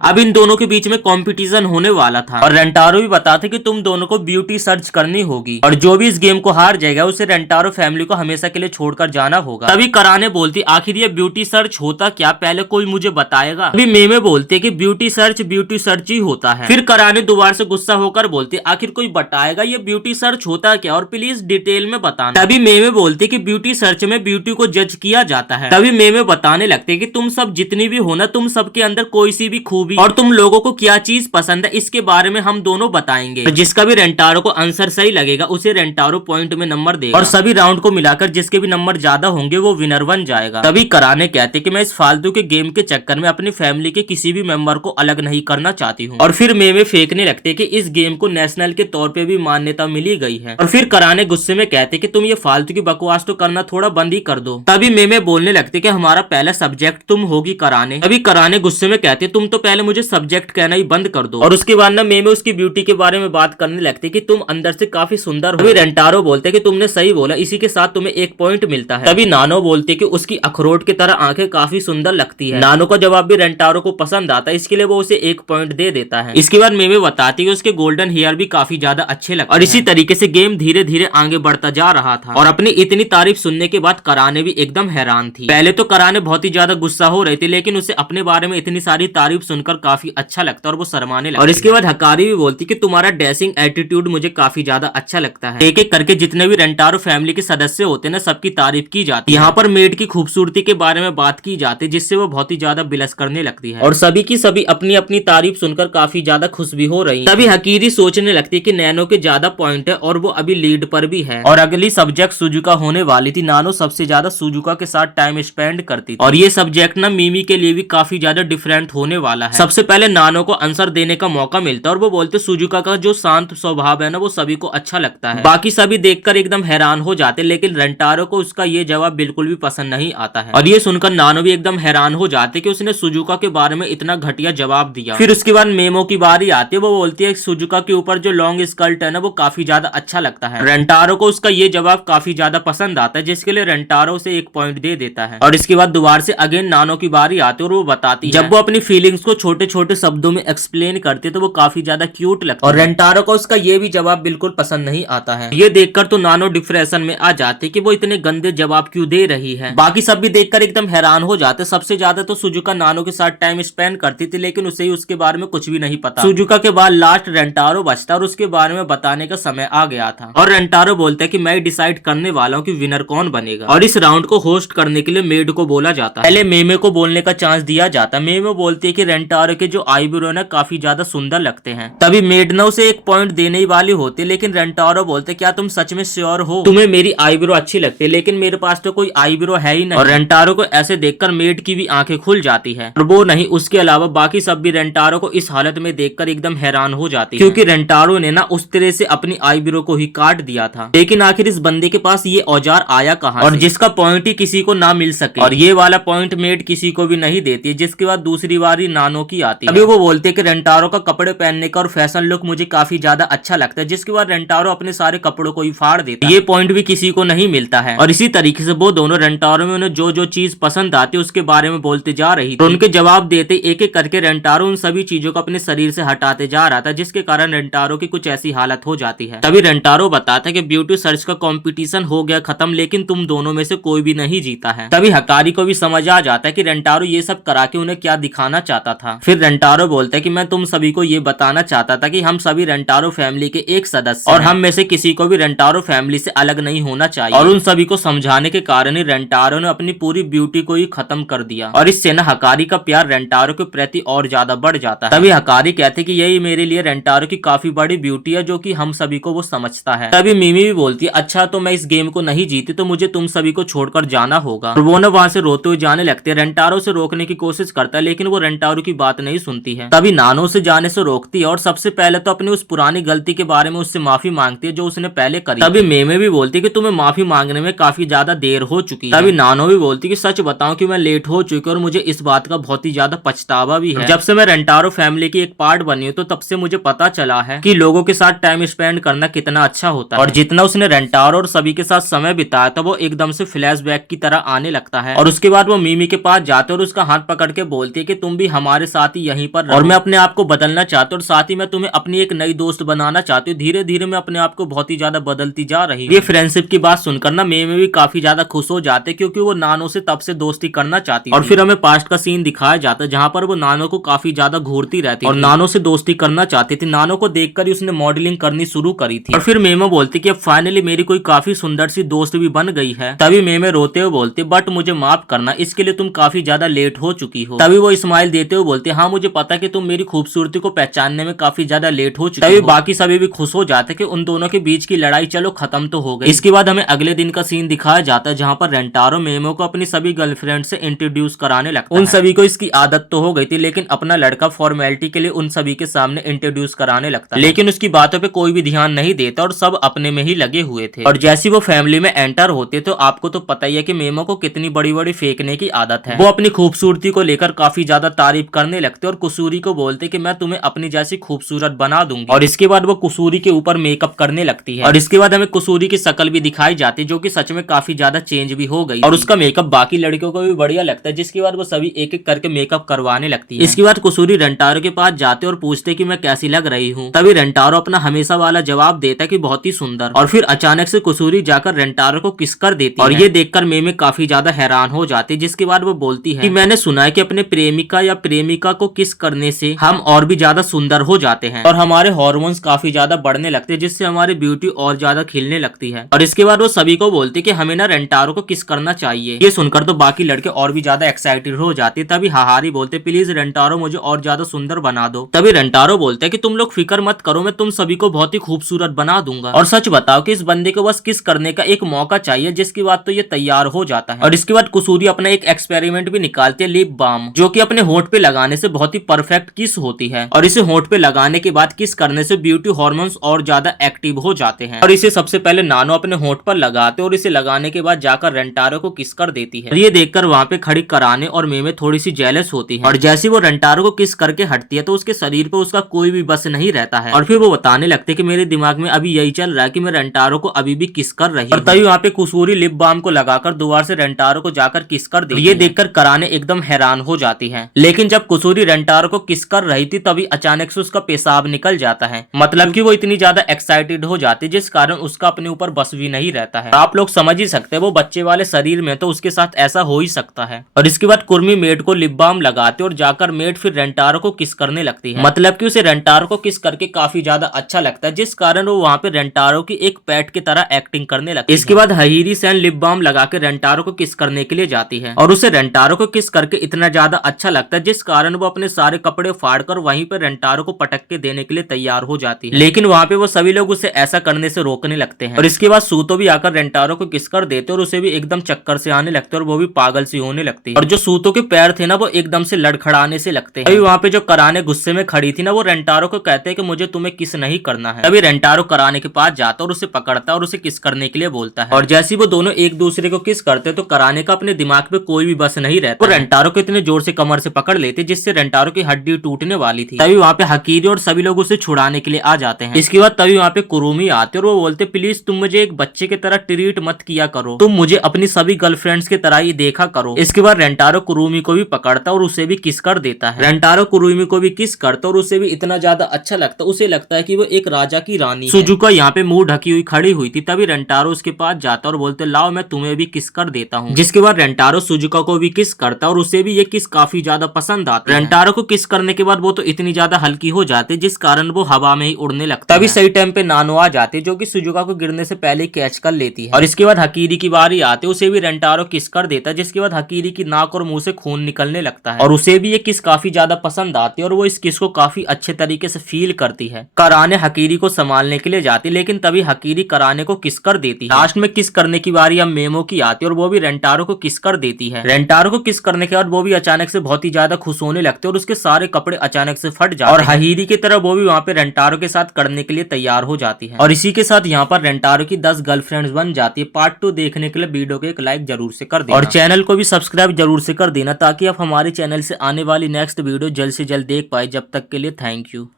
अब इन दोनों के बीच में कंपटीशन होने वाला था और रेंटारो भी बताते कि तुम दोनों को ब्यूटी सर्च करनी होगी और जो भी इस गेम को हार जाएगा उसे रेंटारो फैमिली को हमेशा के लिए छोड़कर जाना होगा। तभी कराने बोलती आखिर ये ब्यूटी सर्च होता क्या, पहले कोई मुझे बताएगा। अभी मेमे बोलते कि ब्यूटी सर्च ही होता है। फिर कराने दोबारा से गुस्सा होकर बोलते आखिर कोई बताएगा ये ब्यूटी सर्च होता क्या और प्लीज डिटेल में बताना। तभी मेमे बोलते कि ब्यूटी सर्च में ब्यूटी को जज किया जाता है। तभी मेमे बताने लगते कि तुम सब जितनी भी हो ना, तुम सबके अंदर कोई सी भी खूबी और तुम लोगों को क्या चीज पसंद है इसके बारे में हम दोनों बताएंगे। जिसका भी रेंटारो को आंसर सही लगेगा उसे रेंटारो पॉइंट में नंबर देगा और सभी राउंड को मिलाकर जिसके भी नंबर ज्यादा होंगे वो विनर बन जाएगा। तभी कराने कहते कि मैं इस फालतू के गेम के चक्कर में अपनी फैमिली के किसी भी मेंबर को अलग नहीं करना चाहती हूँ। और फिर मेमे फेंकने लगते कि इस गेम को नेशनल के तौर पे भी मान्यता मिली गई है। और फिर कराने गुस्से में कहते कि तुम ये फालतू की बकवास तो करना थोड़ा बंद ही कर दो। तभी मेमे बोलने लगते कि हमारा पहला सब्जेक्ट तुम होगी कराने। तभी कराने गुस्से में कहते तुम तो पहले मुझे सब्जेक्ट कहना ही बंद कर दो। और उसके बाद ना मेमे उसकी ब्यूटी के बारे में बात करने लगती कि तुम अंदर से काफी सुंदर हो। तभी रेंटारो बोलते कि तुमने सही बोला, इसी के साथ तुम्हें 1 पॉइंट मिलता है। तभी नानो बोलते कि उसकी अखरोट की तरह आंखें काफी सुंदर लगती है। नानो का जवाब भी रेंटारो को पसंद आता है, इसके लिए वो उसे 1 पॉइंट दे देता है। इसके बाद मेमे बताती है उसके गोल्डन हेयर भी काफी ज्यादा अच्छे लगते हैं। और इसी तरीके से गेम धीरे धीरे आगे बढ़ता जा रहा था और अपनी इतनी तारीफ सुनने के बाद कराने भी एकदम हैरान थी। पहले तो कराने बहुत ही ज्यादा गुस्सा हो रही थी, लेकिन उसे अपने बारे में इतनी सारी तारीफ सुनकर काफी अच्छा लगता और वो शर्माने लगती। और इसके बाद हकारी भी बोलती कि तुम्हारा ड्रेसिंग एटीट्यूड मुझे काफी ज्यादा अच्छा लगता है। एक एक करके जितने भी रेंटारो फैमिली के सदस्य होते हैं ना सबकी तारीफ की जाती है। यहाँ पर मेड की खूबसूरती के बारे में बात की जाती है जिससे वो बहुत ही ज्यादा बिलस करने लगती है और सभी की सभी अपनी अपनी तारीफ सुनकर काफी ज्यादा खुश भी हो रही है। तभी हकीरी सोचने लगती है कि नैनो के ज्यादा पॉइंट है और वो अभी लीड पर भी है और अगली सब्जेक्ट सुजुका होने वाली थी। नानो सबसे ज्यादा सुजुका के साथ टाइम स्पेंड करती थी और ये सब्जेक्ट ना मिमी के लिए भी काफी ज्यादा डिफरेंट होने वाला है। सबसे पहले नानो को आंसर देने का मौका मिलता है और वो बोलते सुजुका का जो शांत स्वभाव है ना वो सभी को अच्छा लगता है। बाकी सभी देखकर एकदम हैरान हो जाते, लेकिन रेंटारो को उसका ये जवाब बिल्कुल भी पसंद नहीं आता है और ये सुनकर नानो भी एकदम हैरान हो जाते कि उसने सुजुका के बारे में इतना घटिया जवाब दिया। फिर उसके बाद मेमो की बारी आती है, वो बोलती है सुजुका के ऊपर जो लॉन्ग स्कर्ट है ना वो काफी ज्यादा अच्छा लगता है। रेंटारो को उसका ये जवाब काफी ज्यादा पसंद आता है जिसके लिए रेंटारो से 1 पॉइंट दे देता है। और इसके बाद दोबारा से अगेन नानो की बारी आती है और वो बताती है जब वो अपनी फीलिंग्स को छोटे छोटे शब्दों में एक्सप्लेन करती है तो वो काफी ज्यादा क्यूट लगता है और रेंटारो को उसका ये भी जवाब बिल्कुल पसंद नहीं आता है। ये देखकर तो नानो डिप्रेशन में आ जाते कि वो इतने गंदे जवाब क्यों दे रही है। बाकी सब भी देखकर एकदम हैरान हो जाते। सबसे ज्यादा तो सुजुका नानो के साथ टाइम स्पेंड करती थी, लेकिन उसे ही उसके बारे में कुछ भी नहीं पता। सुजुका के बाद लास्ट रेंटारो बचता और उसके बारे में बताने का समय आ गया था और रेंटारो बोलता है कि मैं डिसाइड करने वाला हूँ कि विनर कौन बनेगा। और इस राउंड को होस्ट करने के लिए मेड को बोला जाता है। पहले मेमे को बोलने का चांस दिया जाता है। मेमे बोलती है कि रेंटारो रेंटारो के जो आईब्रो ना काफी ज्यादा सुंदर लगते हैं। तभी मेड ना उसे एक पॉइंट देने ही वाली होती, लेकिन रेंटारो बोलते क्या तुम सच में श्योर हो, तुम्हें मेरी आईब्रो अच्छी लगती है, लेकिन मेरे पास तो कोई आईब्रो है ही नहीं। और रेंटारो को ऐसे देखकर मेड की भी आंखें खुल जाती है। और वो नहीं, उसके अलावा बाकी सब भी रेंटारो को इस हालत में देखकर एकदम हैरान हो जाती है, क्योंकि रेंटारो ने ना उस तरह से अपनी आईब्रो को ही काट दिया था। लेकिन आखिर इस बंदे के पास ये औजार आया कहाँ और जिसका पॉइंट ही किसी को ना मिल सके। और ये वाला पॉइंट मेड किसी को भी नहीं देती है। जिसके बाद दूसरी बारी नानो की आती है। अभी वो बोलते हैं कि रेंटारो का कपड़े पहनने का और फैशन लुक मुझे काफी ज्यादा अच्छा लगता है। जिसके बाद रेंटारो अपने सारे कपड़ों को ही फाड़ देता है। ये पॉइंट भी किसी को नहीं मिलता है। और इसी तरीके से वो दोनों रेंटारो में उन्हें जो जो चीज पसंद आती है उसके बारे में बोलते जा रही थी। उनके जवाब देते एक एक करके रेंटारो उन सभी चीजों को अपने शरीर से हटाते जा रहा था, जिसके कारण रेंटारो की कुछ ऐसी हालत हो जाती है। तभी रेंटारो बताता है कि ब्यूटी सर्च का कंपटीशन हो गया खत्म, लेकिन तुम दोनों में से कोई भी नहीं जीता है। तभी हकारी को भी समझ आ जाता है कि रेंटारो ये सब करा के उन्हें क्या दिखाना चाहता था। फिर रेंटारो बोलता है कि मैं तुम सभी को ये बताना चाहता था कि हम सभी रेंटारो फैमिली के एक सदस्य और हम में से किसी को भी रेंटारो फैमिली से अलग नहीं होना चाहिए। और उन सभी को समझाने के कारण ही रेंटारो ने अपनी पूरी ब्यूटी को ही खत्म कर दिया। और इससे ना हकारी का प्यार रेंटारो के प्रति और ज्यादा बढ़ जाता है। तभी हकारी कहते कि यही मेरे लिए रेंटारो की काफी बड़ी ब्यूटी है, जो कि हम सभी को वो समझता है। तभी मिमी भी बोलती है अच्छा तो मैं इस गेम को नहीं जीती तो मुझे तुम सभी को छोड़कर जाना होगा। और वो ना वहाँ से रोते हुए जाने लगते हैं। रेंटारो से रोकने की कोशिश करता है, लेकिन वो रेंटारो की बात नहीं सुनती है। तभी नानो से जाने से रोकती है और सबसे पहले तो अपनी उस पुरानी गलती के बारे में उससे माफी मांगती है जो उसने पहले करी। तभी मेमे भी बोलती है कि तुम्हें माफी मांगने में काफी ज्यादा देर हो चुकी है। तभी नानो भी बोलती है कि सच बताऊं कि मैं लेट हो चुकी हूं और मुझे इस बात का बहुत ही ज्यादा पछतावा भी है। जब से मैं रेंटारो फैमिली की एक पार्ट बनी हूं तो तब से मुझे पता चला है कि लोगों के साथ टाइम स्पेंड करना कितना अच्छा होता है। और जितना उसने रेंटारो और सभी के साथ समय बिताया था वो एकदम से फ्लैशबैक की तरह आने लगता है। और उसके बाद वो मिमी के पास जाते और उसका हाथ पकड़ के बोलती है कि तुम भी हमारे साथ ही यहीं पर रहो और मैं अपने आप को बदलना चाहती हूँ और साथ ही मैं तुम्हें अपनी एक नई दोस्त बनाना चाहती हूँ। धीरे धीरे मैं अपने आप को बहुत ही ज्यादा बदलती जा रही हूँ। ये फ्रेंडशिप की बात सुनकर ना मेमे भी काफी ज्यादा खुश हो जाते क्योंकि वो नानो से तब से दोस्ती करना चाहती थी। और फिर हमें पास्ट का सीन दिखाया जाता है जहाँ पर वो नानो को काफी ज्यादा घूरती रहती और नानो से दोस्ती करना चाहती थी। नानो को देखकर ही उसने मॉडलिंग करनी शुरू करी थी। और फिर मेमे बोलती कि अब फाइनली मेरी कोई काफी सुंदर सी दोस्त भी बन गई है। तभी मेमे रोते हुए बोलते बट मुझे माफ करना, इसके लिए तुम काफी ज्यादा लेट हो चुकी हो। तभी वो स्माइल देते हुए बोलते हाँ मुझे पता कि तुम मेरी खूबसूरती को पहचानने में काफी ज्यादा लेट हो चुकी हो। तभी बाकी सभी भी खुश हो जाते कि उन दोनों के बीच की लड़ाई चलो खत्म तो हो गई। इसके बाद हमें अगले दिन का सीन दिखाया जाता है जहाँ पर रेंटारो मेमो को अपनी सभी गर्लफ्रेंड से इंट्रोड्यूस कराने लगता है। उन सभी को इसकी आदत तो हो गई थी, लेकिन अपना लड़का फॉर्मेलिटी के लिए उन सभी के सामने इंट्रोड्यूस कराने लगता है। लेकिन उसकी बातों पे कोई भी ध्यान नहीं देता और सब अपने में ही लगे हुए थे। और जैसे वो फैमिली में एंटर होते तो आपको तो पता ही है कि मेमो को कितनी बड़ी बड़ी फेंकने की आदत है। वो अपनी खूबसूरती को लेकर काफी ज्यादा तारीफ करने लगते और कुसूरी को बोलते कि मैं तुम्हें अपनी जैसी खूबसूरत बना दूंगी। और इसके बाद वो कुसूरी के ऊपर मेकअप करने लगती है। और इसके बाद हमें कुसूरी की शक्ल भी दिखाई जाती है जो कि सच में काफी ज्यादा चेंज भी हो गई और उसका मेकअप बाकी लड़कियों को भी बढ़िया लगता है। जिसके बाद वो सभी एक एक करके मेकअप करवाने लगती है। इसके बाद कुसूरी रेंटारो के पास जाते और पूछते कि मैं कैसी लग रही हूँ। तभी रेंटारो अपना हमेशा वाला जवाब देता है कि बहुत ही सुंदर। और फिर अचानक से कुसूरी जाकर रेंटारो को किस कर देती है और ये देखकर मेमे काफी ज्यादा हैरान हो जाती है। जिसके बाद वो बोलती है कि मैंने सुना है कि अपने प्रेमिका या प्रेमिका को किस करने से हम और भी ज्यादा सुंदर हो जाते हैं और हमारे हार्मोन्स काफी ज्यादा बढ़ने लगते हैं, जिससे हमारी ब्यूटी और ज्यादा खिलने लगती है। और इसके बाद वो सभी को बोलते कि हमें ना रेंटारो को किस करना चाहिए। ये सुनकर तो बाकी लड़के और भी ज्यादा एक्साइटेड हो जाते। तभी हाहारी बोलते प्लीज रेंटारो मुझे और ज्यादा सुंदर बना दो। तभी रेंटारो बोलते कि तुम लोग फिक्र मत करो, मैं तुम सभी को बहुत ही खूबसूरत बना दूंगा। और सच बताओ कि इस बंदे को बस किस करने का एक मौका चाहिए। जिसके बाद तो ये तैयार हो जाता है। और इसके बाद कुसूरी अपना एक एक्सपेरिमेंट भी निकालते हैं, लिप बाम, जो कि अपने होंठ पे लगाने से बहुत ही परफेक्ट किस होती है। और इसे होंठ पे लगाने के बाद किस करने से ब्यूटी हार्मोन्स और ज्यादा एक्टिव हो जाते हैं। और इसे सबसे पहले नानो अपने होंठ पर लगाते और इसे लगाने के बाद जाकर रेंटारो को किस कर देती है। ये देखकर वहाँ पे खड़ी कराने और मेमे थोड़ी सी जेलस होती है। और जैसे वो रेंटारो को किस करके हटती है तो उसके शरीर पे उसका कोई भी बस नहीं रहता है। और फिर वो बताने लगते कि मेरे दिमाग में अभी यही चल रहा है कि मैं रेंटारो को अभी भी किस कर रही हूं। और तभी वहाँ पे कुसूरी लिप बाम को लगाकर दोबारा से रेंटारो को जाकर किस कर देती है। ये देखकर कराने एकदम हैरान हो जाती है। लेकिन जब कुसूरी रेंटारो को किस कर रही थी तभी अचानक से उसका पेशाब निकल जाता है। मतलब कि वो इतनी ज्यादा एक्साइटेड हो जाती है जिस कारण उसका अपने ऊपर बस भी नहीं रहता है। आप लोग समझ ही सकते हैं वो बच्चे वाले शरीर में तो उसके साथ ऐसा हो ही सकता है। और इसके बाद कुर्मी मेड को लिप बाम लगाते और जाकर मेड फिर रेंटारो को किस करने लगती है। मतलब कि उसे रेंटारो को किस करके काफी ज्यादा अच्छा लगता है, जिस कारण वो वहाँ पे रेंटारो की एक पेट की तरह एक्टिंग करने लगती है। इसके बाद हहीरी सेन लिप बाम लगा के रेंटारो को किस करने के लिए जाती है और उसे रेंटारो को किस करके इतना ज्यादा अच्छा लगता है जिस कारण कारण वो अपने सारे कपड़े फाड़कर वहीं पर रेंटारो को पटक के देने के लिए तैयार हो जाती है। लेकिन वहाँ पे वो सभी लोग उसे ऐसा करने से रोकने लगते हैं और इसके बाद सूतो भी आकर रेंटारो को किस कर देते और उसे भी एकदम चक्कर से आने लगते और वो भी पागल सी होने लगती है। और जो सूतो के पैर थे ना वो एकदम से लड़खड़ाने से लगते हैं। अभी वहाँ पे जो कराने गुस्से में खड़ी थी ना वो रेंटारो को कहते हैं कि मुझे तुम्हें किस नहीं करना है। तभी रेंटारो कराने के पास जाता और उसे पकड़ता है और उसे किस करने के लिए बोलता है। और जैसे वो दोनों एक दूसरे को किस करते तो कराने का अपने दिमाग पे कोई भी बस नहीं रहता। वो रेंटारो को इतने जोर से कमर से पकड़ लेते जिससे रेंटारो की हड्डी टूटने वाली थी। तभी वहाँ पे हकीरी और सभी लोग उसे छुड़ाने के लिए आ जाते हैं। इसके बाद तभी वहाँ पे कुरुमी आते और वो बोलते प्लीज तुम मुझे एक बच्चे की तरह ट्रीट मत किया करो, तुम मुझे अपनी सभी गर्लफ्रेंड्स की तरह ही देखा करो। इसके बाद रेंटारो कुरुमी को भी पकड़ता और उसे भी किस कर देता है। रेंटारो कुरुमी को भी किस करता और उसे भी इतना ज्यादा अच्छा लगता, उसे लगता है कि वो एक राजा की रानी है। सुजुका यहाँ पे मुंह ढकी हुई खड़ी हुई थी। तभी रेंटारो उसके पास जाता और बोलते लाओ मैं तुम्हें भी किस कर देता हूँ। जिसके बाद रेंटारो सुजुका को भी किस करता और उसे भी ये किस काफी ज्यादा पसंद आता है। रेंटारो को किस करने के बाद वो तो इतनी ज्यादा हल्की हो जाती जिस कारण वो हवा में ही उड़ने लगता है। तभी सही टाइम पे नानो आ जाती जो कि सुजुका को गिरने से पहले कैच कर लेती है। और इसके बाद हकीरी की बारी आते उसे भी रेंटारो किस कर देता है जिसके बाद हकीरी की नाक और मुंह से खून निकलने लगता है और उसे भी ये किस काफी ज्यादा पसंद आती है और वो इस किस को काफी अच्छे तरीके से फील करती है। कराने हकीरी को संभालने के लिए जाती लेकिन तभी हकीरी कराने को किस कर देती है। लास्ट में किस करने की बारी अब मेमो की आती है और वो भी रेंटारो को किस कर देती है। रेंटारो को किस करने के बाद वो भी अचानक से बहुत ही ज्यादा खुश होने लगते और उसके सारे कपड़े अचानक से फट जाते और हकीरी की तरह वो भी वहाँ पे रेंटारो के साथ करने के लिए तैयार हो जाती है। और इसी के साथ यहाँ पर रेंटारो की 10 गर्लफ्रेंड्स बन जाती है। पार्ट 2 देखने के लिए वीडियो को एक लाइक जरूर से कर देना और चैनल को भी सब्सक्राइब जरूर से कर देना ताकि आप हमारे चैनल से आने वाली नेक्स्ट वीडियो जल्द से जल्द देख पाए। जब तक के लिए थैंक यू।